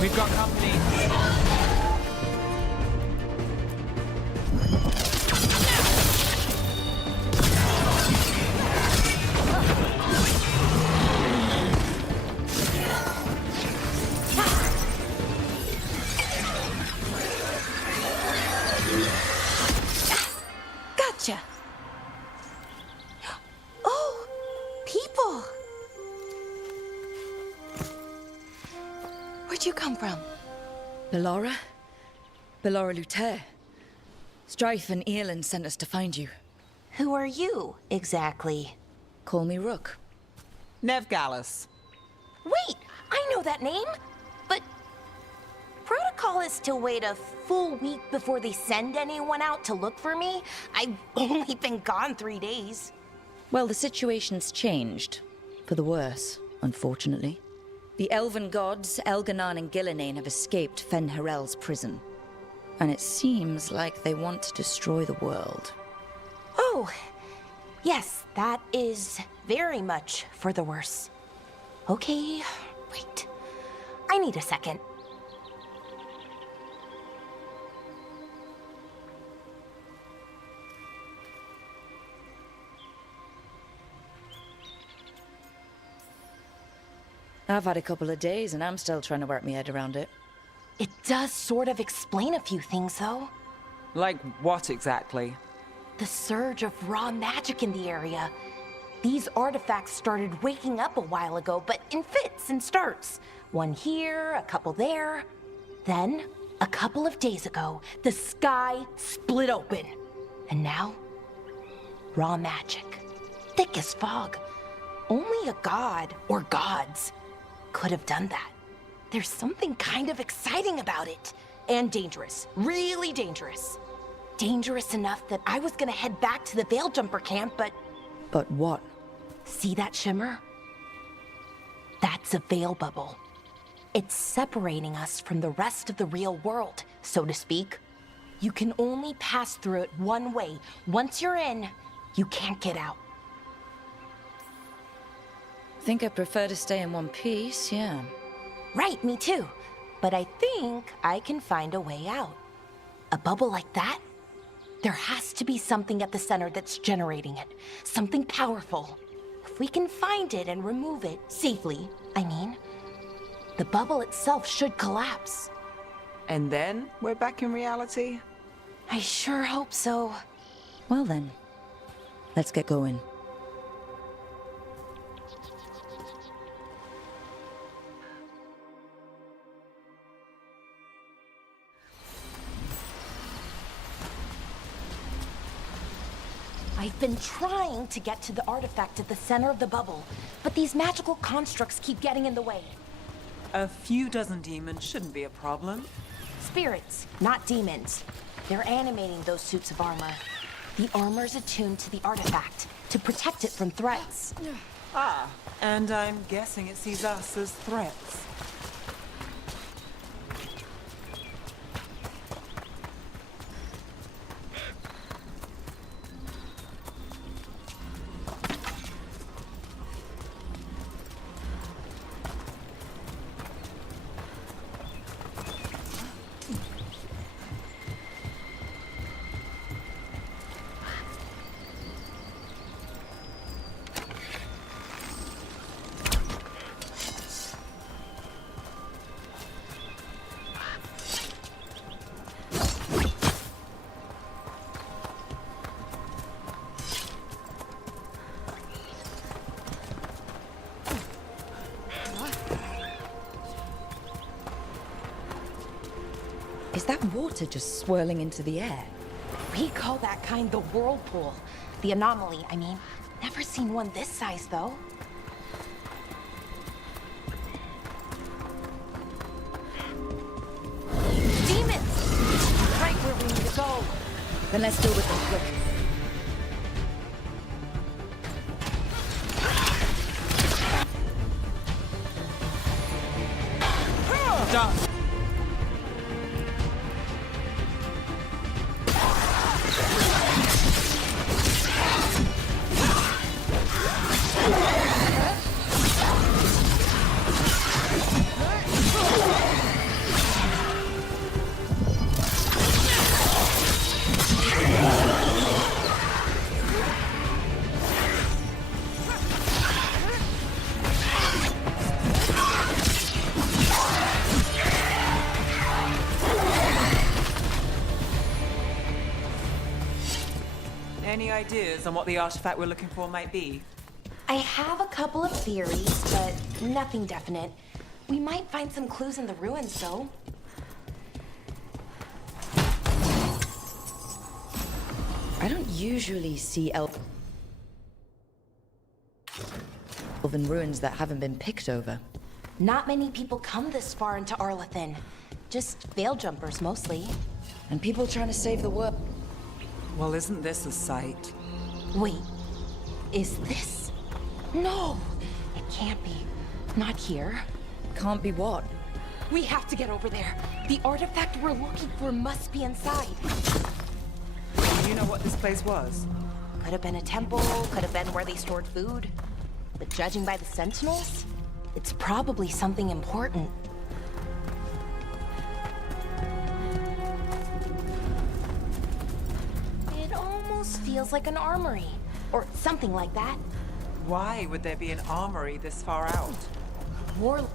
We've got company. Gotcha. Oh, people. Where'd you come from? Belara? Belara Lute. Strife and Earlin sent us to find you. Who are you, exactly? Call me Rook. Nev Gallus. Wait, I know that name. But protocol is to wait a full week before they send anyone out to look for me. I've only been gone 3 days. Well, the situation's changed. For the worse, unfortunately. The elven gods, Elganan and Gillinane, have escaped Fen'Harel's prison. And it seems like they want to destroy the world. Oh, yes, that is very much for the worse. Okay, wait. I need a second. I've had a couple of days and I'm still trying to wrap my head around it. It does sort of explain a few things, though. Like what exactly? The surge of raw magic in the area. These artifacts started waking up a while ago, but in fits and starts. One here, a couple there. Then, a couple of days ago, the sky split open. And now, raw magic. Thick as fog. Only a god, or gods, could have done that. There's something kind of exciting about it. And dangerous. Really dangerous. Dangerous enough that I was gonna head back to the Veil Jumper camp, but... But what? See that shimmer? That's a veil bubble. It's separating us from the rest of the real world, so to speak. You can only pass through it one way. Once you're in, you can't get out. Think I prefer to stay in one piece, yeah. Right, me too. But I think I can find a way out. A bubble like that? There has to be something at the center that's generating it. Something powerful. If we can find it and remove it, safely, I mean, the bubble itself should collapse. And then we're back in reality? I sure hope so. Well then, let's get going. I've been trying to get to the artifact at the center of the bubble, but these magical constructs keep getting in the way. A few dozen demons shouldn't be a problem. Spirits, not demons. They're animating those suits of armor. The armor's attuned to the artifact to protect it from threats. Ah, and I'm guessing it sees us as threats. Is that water just swirling into the air? We call that kind the whirlpool. The anomaly, I mean. Never seen one this size, though. Demons! Right where we need to go. Then let's deal with them quick. Done. Any ideas on what the artifact we're looking for might be? I have a couple of theories, but nothing definite. We might find some clues in the ruins, though. I don't usually see elven ruins that haven't been picked over. Not many people come this far into Arlathan. Just veil jumpers, mostly. And people trying to save the world. Well, isn't this a sight? Wait, is this? No, it can't be. Not here. Can't be what? We have to get over there. The artifact we're looking for must be inside. Do you know what this place was? Could have been a temple, could have been where they stored food. But judging by the sentinels, it's probably something important. It almost feels like an armory, or something like that. Why would there be an armory this far out? More...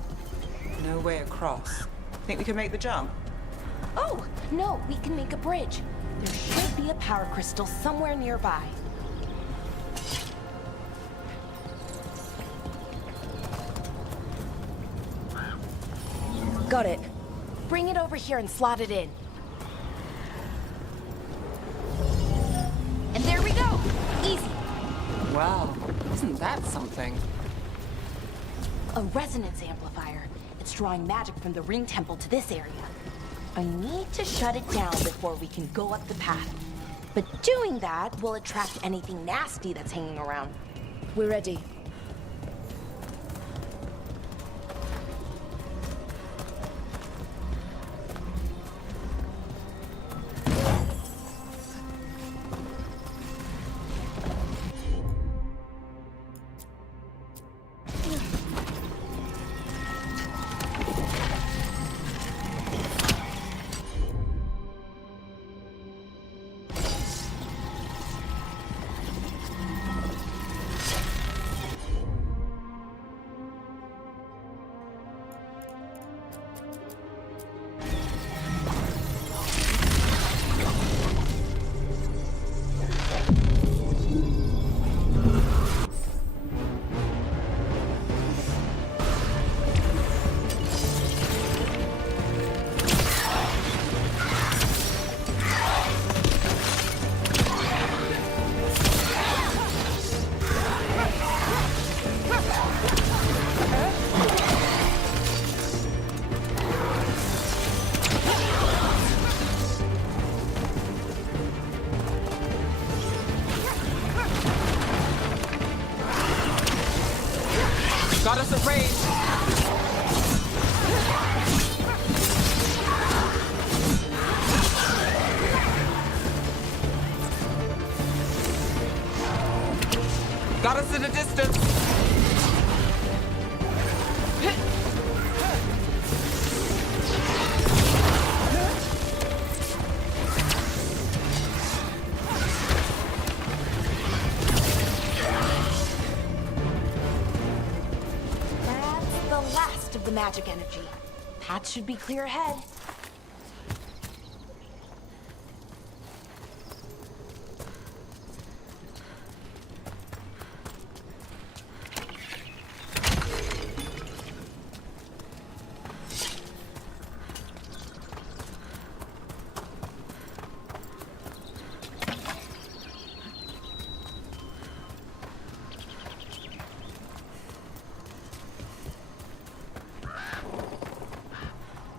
No way across. Think we can make the jump? Oh, no, we can make a bridge. There should be a power crystal somewhere nearby. Got it. Bring it over here and slot it in. And there we go! Easy. Wow, isn't that something? A resonance amplifier. It's drawing magic from the ring temple to this area. I need to shut it down before we can go up the path. But doing that will attract anything nasty that's hanging around. We're ready. Got us at range. Got us at a distance. That's the last of the magic energy. Path should be clear ahead.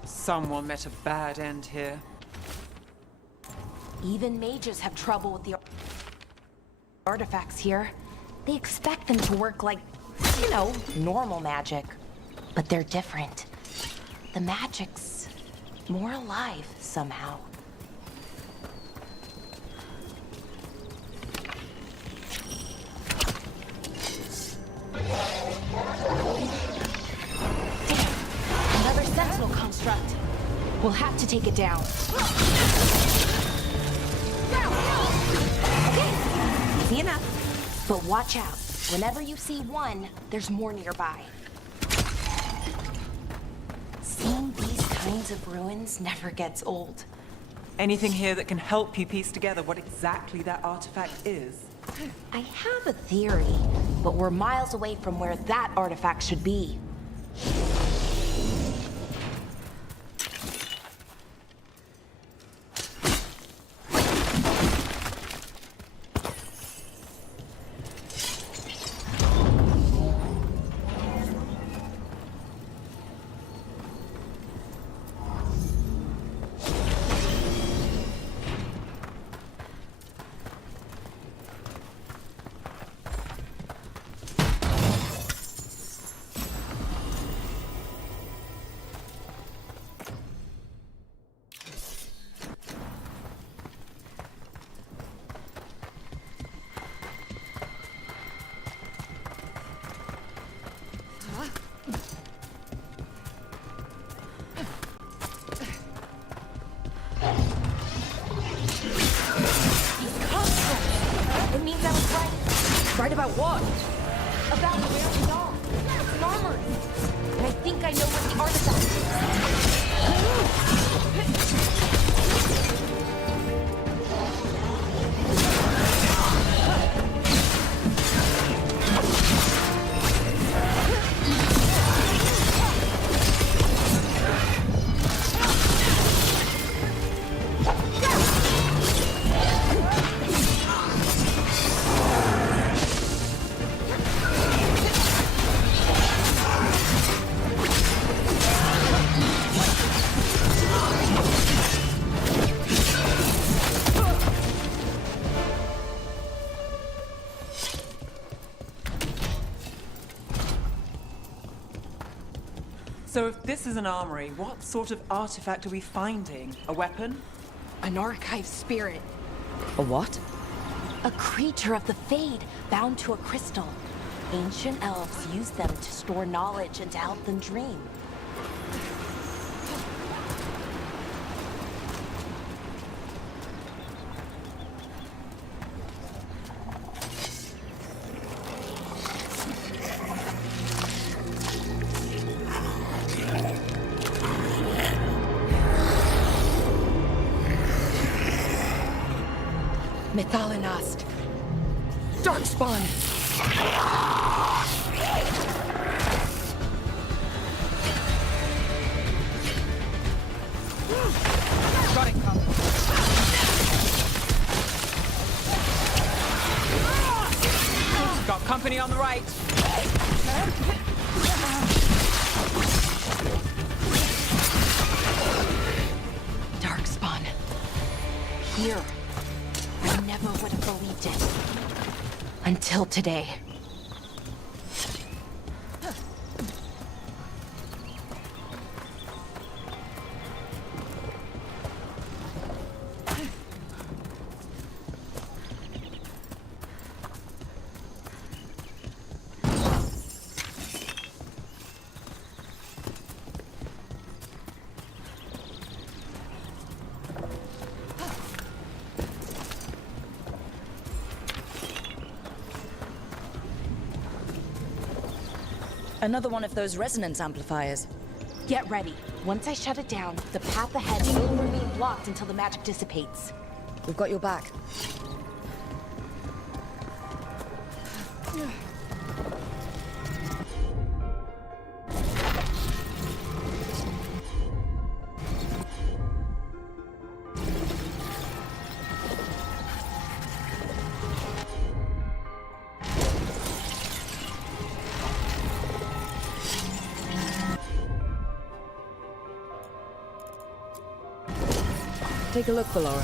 Someone met a bad end here. Even mages have trouble with the artifacts here. They expect them to work like, you know, normal magic. But they're different. The magic's more alive somehow. Another sentinel construct. We'll have to take it down. Okay, easy enough. But watch out. Whenever you see one, there's more nearby. Seeing these kinds of ruins never gets old. Anything here that can help you piece together what exactly that artifact is? I have a theory, but we're miles away from where that artifact should be. It means I was right. Right about what? About where we are. It's an armory. And I think I know what the artifact So if this is an armory, what sort of artifact are we finding? A weapon? An archive spirit. A what? A creature of the Fade, bound to a crystal. Ancient elves use them to store knowledge and to help them dream. Methalinast. Darkspawn. Got it, Cop. Got company on the right. Darkspawn. Here. I never would have believed it. Until today. Another one of those resonance amplifiers. Get ready. Once I shut it down, the path ahead will remain blocked until the magic dissipates. We've got your back. Take a look, Valora.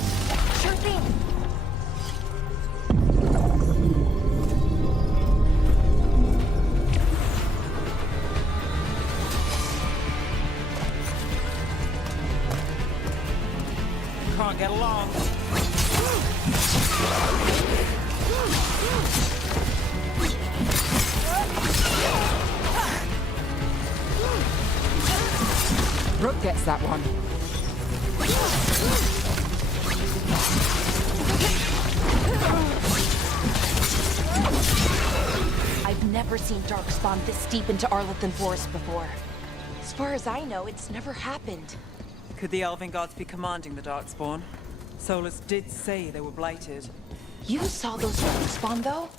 Sure thing. Can't get along. Brooke gets that one. I've never seen Darkspawn this deep into Arlethan Forest before. As far as I know, it's never happened. Could the Elven Gods be commanding the Darkspawn? Solus did say they were blighted. You saw those Darkspawn, though?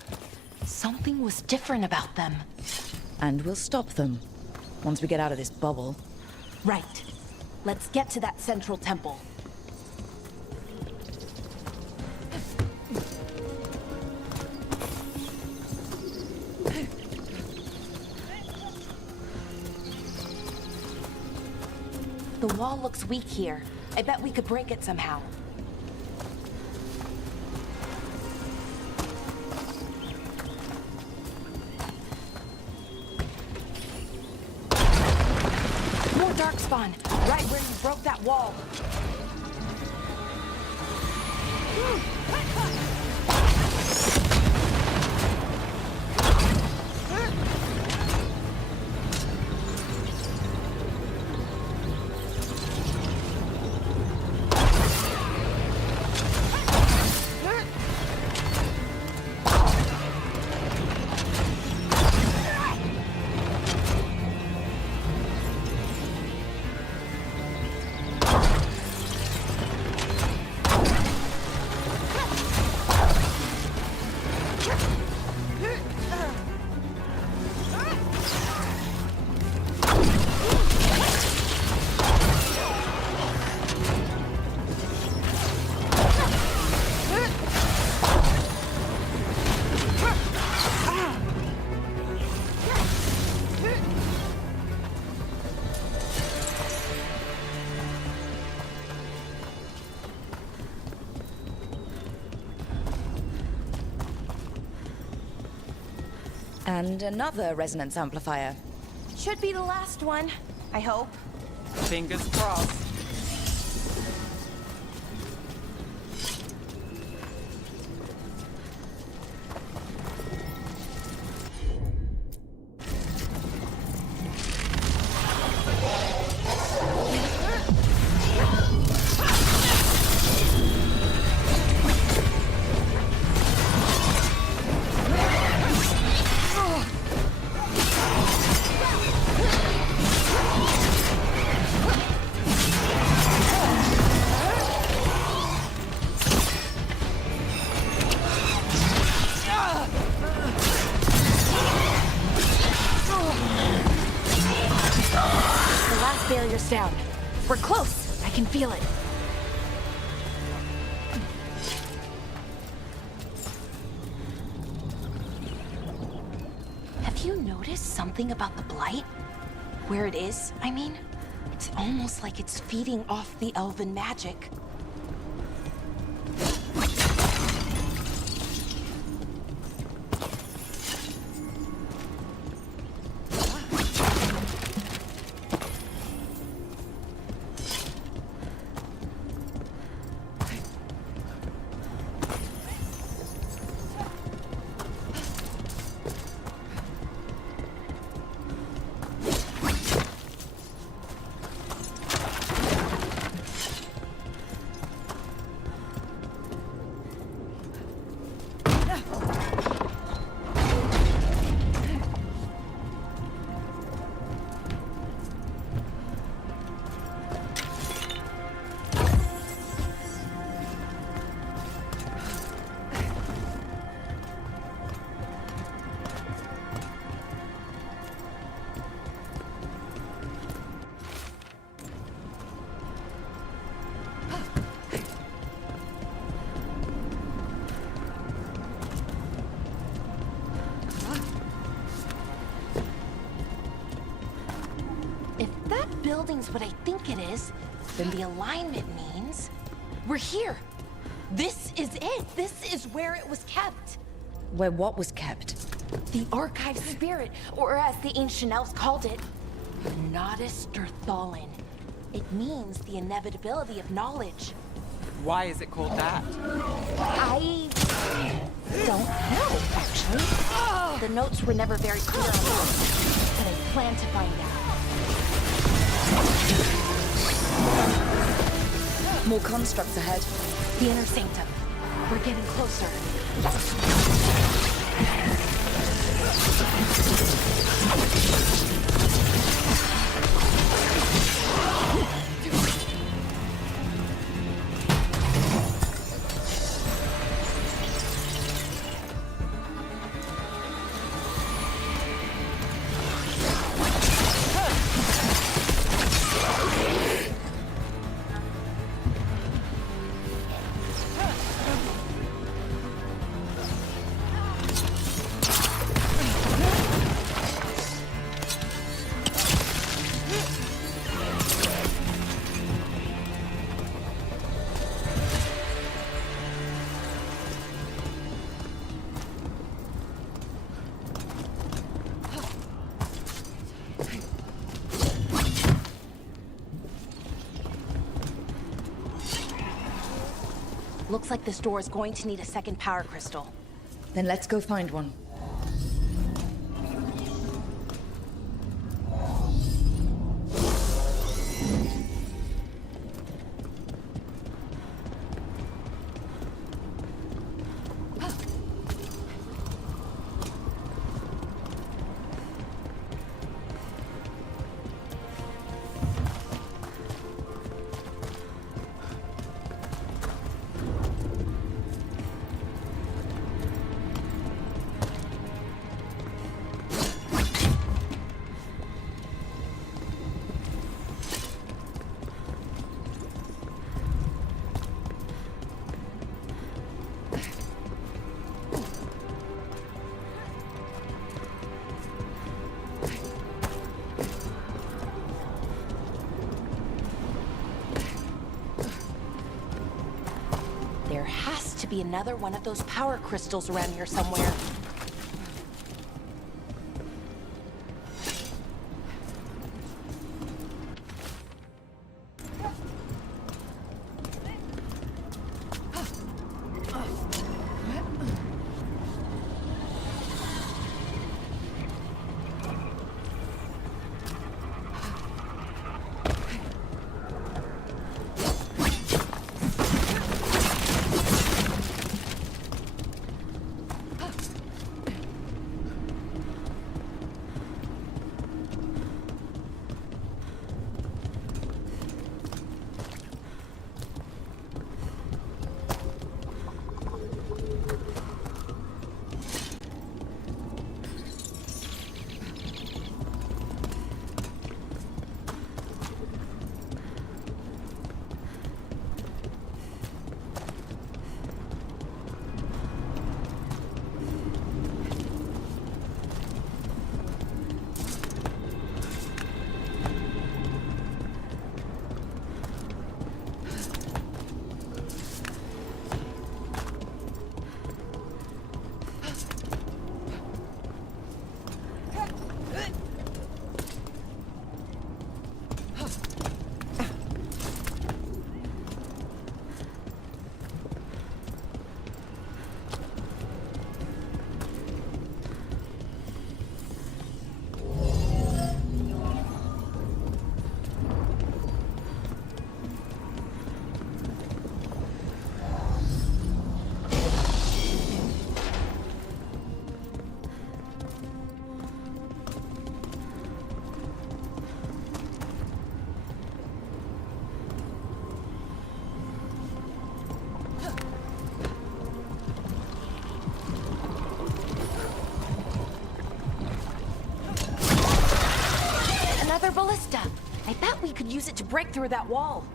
Something was different about them. And we'll stop them. Once we get out of this bubble. Right. Let's get to that central temple. The wall looks weak here. I bet we could break it somehow. More Darkspawn, right where you broke that wall. And another resonance amplifier. Should be the last one, I hope. Fingers crossed. Barrier's down. We're close. I can feel it. Have you noticed something about the Blight? Where it is, I mean? It's almost like it's feeding off the elven magic. building's what I think it is, then the alignment means we're here. This is it. This is where it was kept. Where what was kept? The archive spirit, or as the ancient elves called it, Nodus Derthalin. It means the inevitability of knowledge. Why is it called that? I don't know, actually. The notes were never very clear on that, but I plan to find out. More constructs ahead. The inner sanctum. We're getting closer. Looks like this door is going to need a second power crystal. Then let's go find one. There has to be another one of those power crystals around here somewhere. Another ballista. I bet we could use it to break through that wall.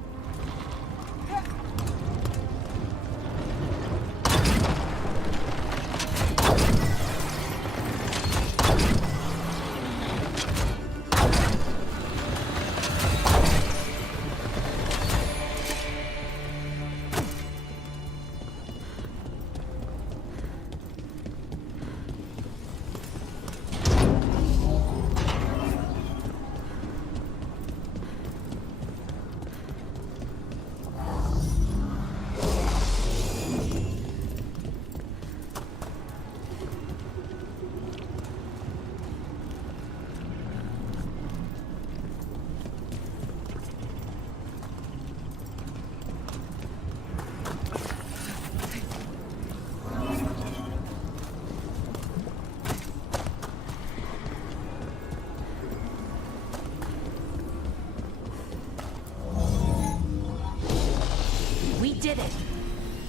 did it.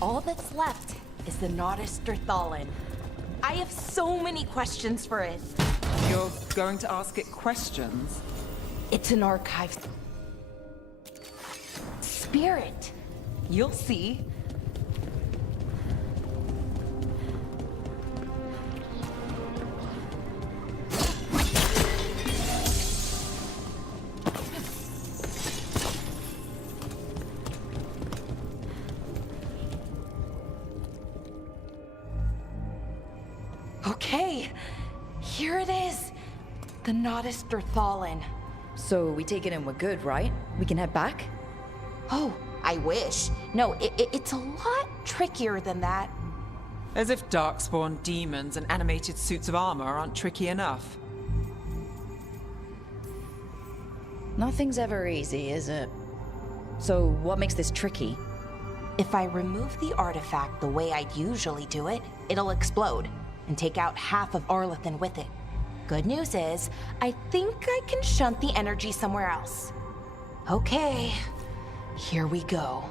All that's left is the Nodus Derthalin. I have so many questions for it. You're going to ask it questions? It's an archive spirit. You'll see. Okay, here it is. The Nodus Derthalin. So we take it and we're good, right? We can head back? Oh, I wish. No, it's a lot trickier than that. As if darkspawn demons and animated suits of armor aren't tricky enough. Nothing's ever easy, is it? So what makes this tricky? If I remove the artifact the way I'd usually do it, it'll explode and take out half of Arlethan with it. Good news is, I think I can shunt the energy somewhere else. Okay, here we go.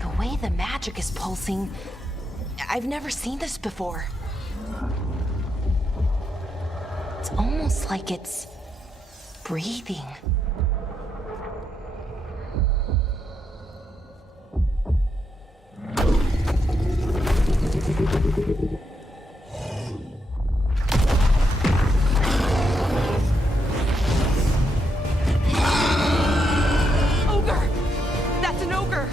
The way the magic is pulsing, I've never seen this before. It's almost like it's breathing. Ogre! That's an ogre!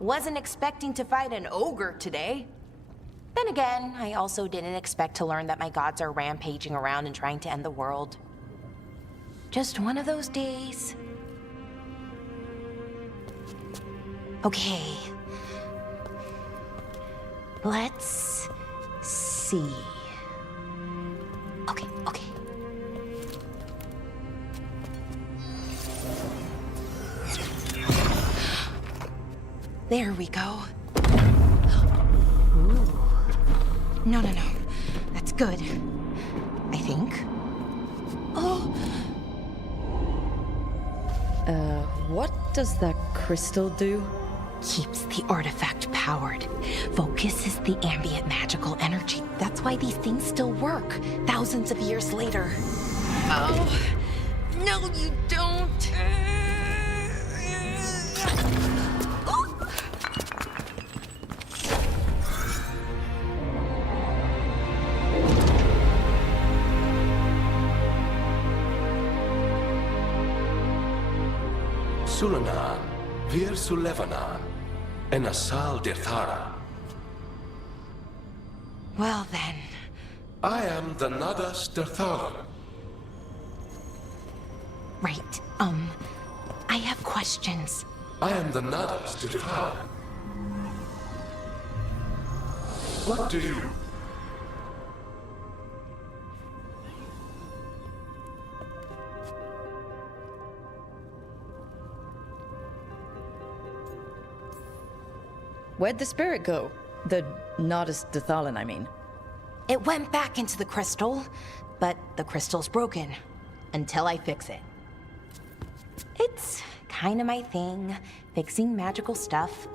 Wasn't expecting to fight an ogre today. Then again, I also didn't expect to learn that my gods are rampaging around and trying to end the world. Just one of those days. Okay. Let's see. Okay. There we go. Ooh. No. That's good. I think. Oh! What does that crystal do? Keeps the artifact powered. Focuses the ambient magical energy. That's why these things still work, thousands of years later. Oh! No, you don't! Sulanan, Vir Sulevanan, and Asal Dirthara. Well then. I am the Nadas Dirthalan. Right, I have questions. I am the Nadas Dirthalan. What do you Where'd the spirit go? The Nardus Dathalan, I mean. It went back into the crystal, but the crystal's broken. Until I fix it. It's kinda my thing, fixing magical stuff.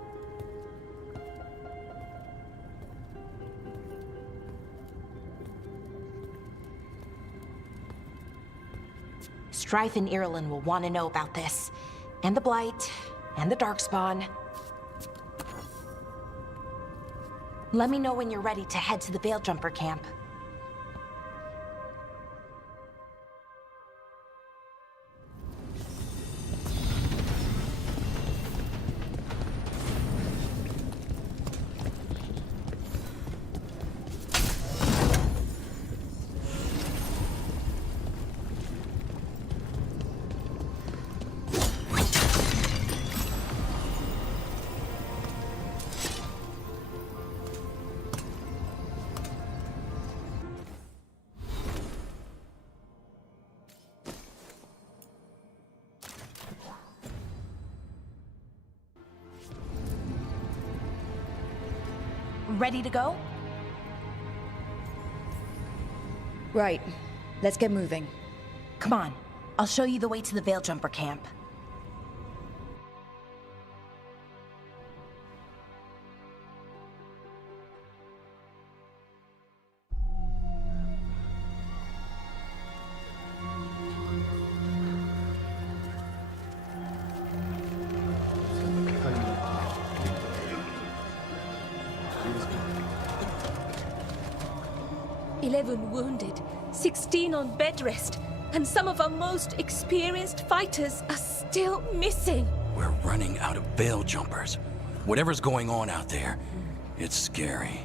Strife and Ireland will want to know about this. And the Blight, and the Darkspawn. Let me know when you're ready to head to the Veilgjumper camp. Ready to go? Right. Let's get moving. Come on. I'll show you the way to the Veilgjumper camp. Wounded, 16 on bed rest, and some of our most experienced fighters are still missing. We're running out of Veiljumpers. Whatever's going on out there, it's scary.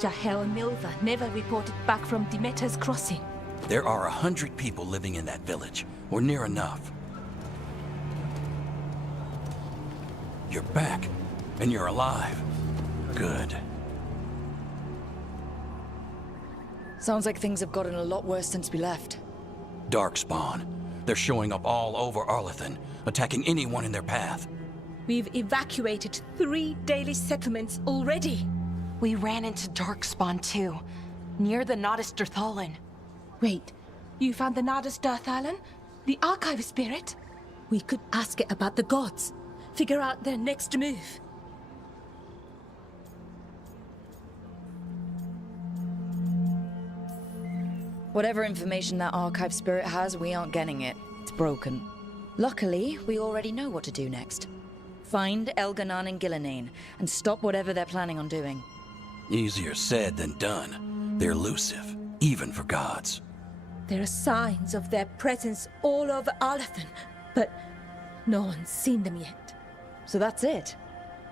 Jahel and Milva never reported back from Demeter's crossing. There are 100 people living in that village, or near enough. You're back, and you're alive. Good. Sounds like things have gotten a lot worse since we left. Darkspawn. They're showing up all over Arlethan, attacking anyone in their path. We've evacuated 3 daily settlements already. We ran into Darkspawn too, near the Nardus Dathalan. Wait, you found the Nardus Dathalan? The archive spirit? We could ask it about the gods. Figure out their next move. Whatever information that archive spirit has, we aren't getting it. It's broken. Luckily, we already know what to do next. Find Elganon and Gillinane, and stop whatever they're planning on doing. Easier said than done. They're elusive, even for gods. There are signs of their presence all over Arlethan, but no one's seen them yet. So that's it?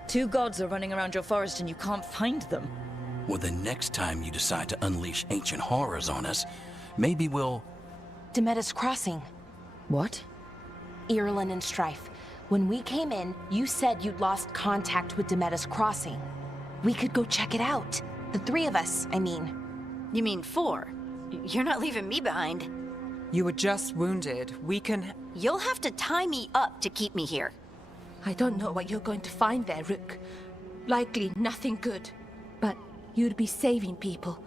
2 gods are running around your forest and you can't find them? Well, the next time you decide to unleash ancient horrors on us, maybe we'll... Demeter's crossing. What? Ireland and Strife. When we came in, you said you'd lost contact with Demeter's crossing. We could go check it out. The 3 of us, I mean. You mean 4? You're not leaving me behind. You were just wounded. We can... You'll have to tie me up to keep me here. I don't know what you're going to find there, Rook. Likely nothing good. But you'd be saving people,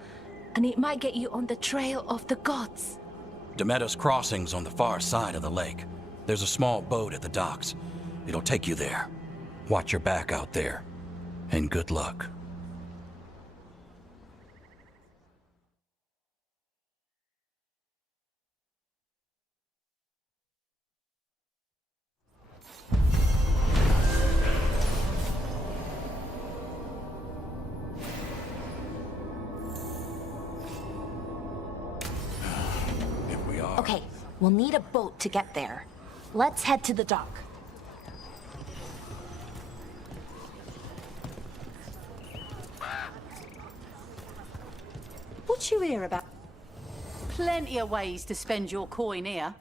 and it might get you on the trail of the gods. Demeter's crossing's on the far side of the lake. There's a small boat at the docks. It'll take you there. Watch your back out there. And good luck. Here we are. Okay, we'll need a boat to get there. Let's head to the dock. What you hear about? Plenty of ways to spend your coin here.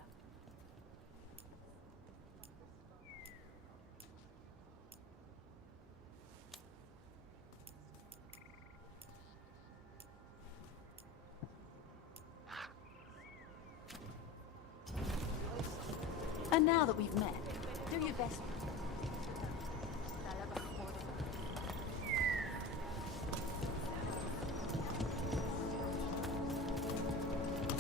And now that we've met, do your best.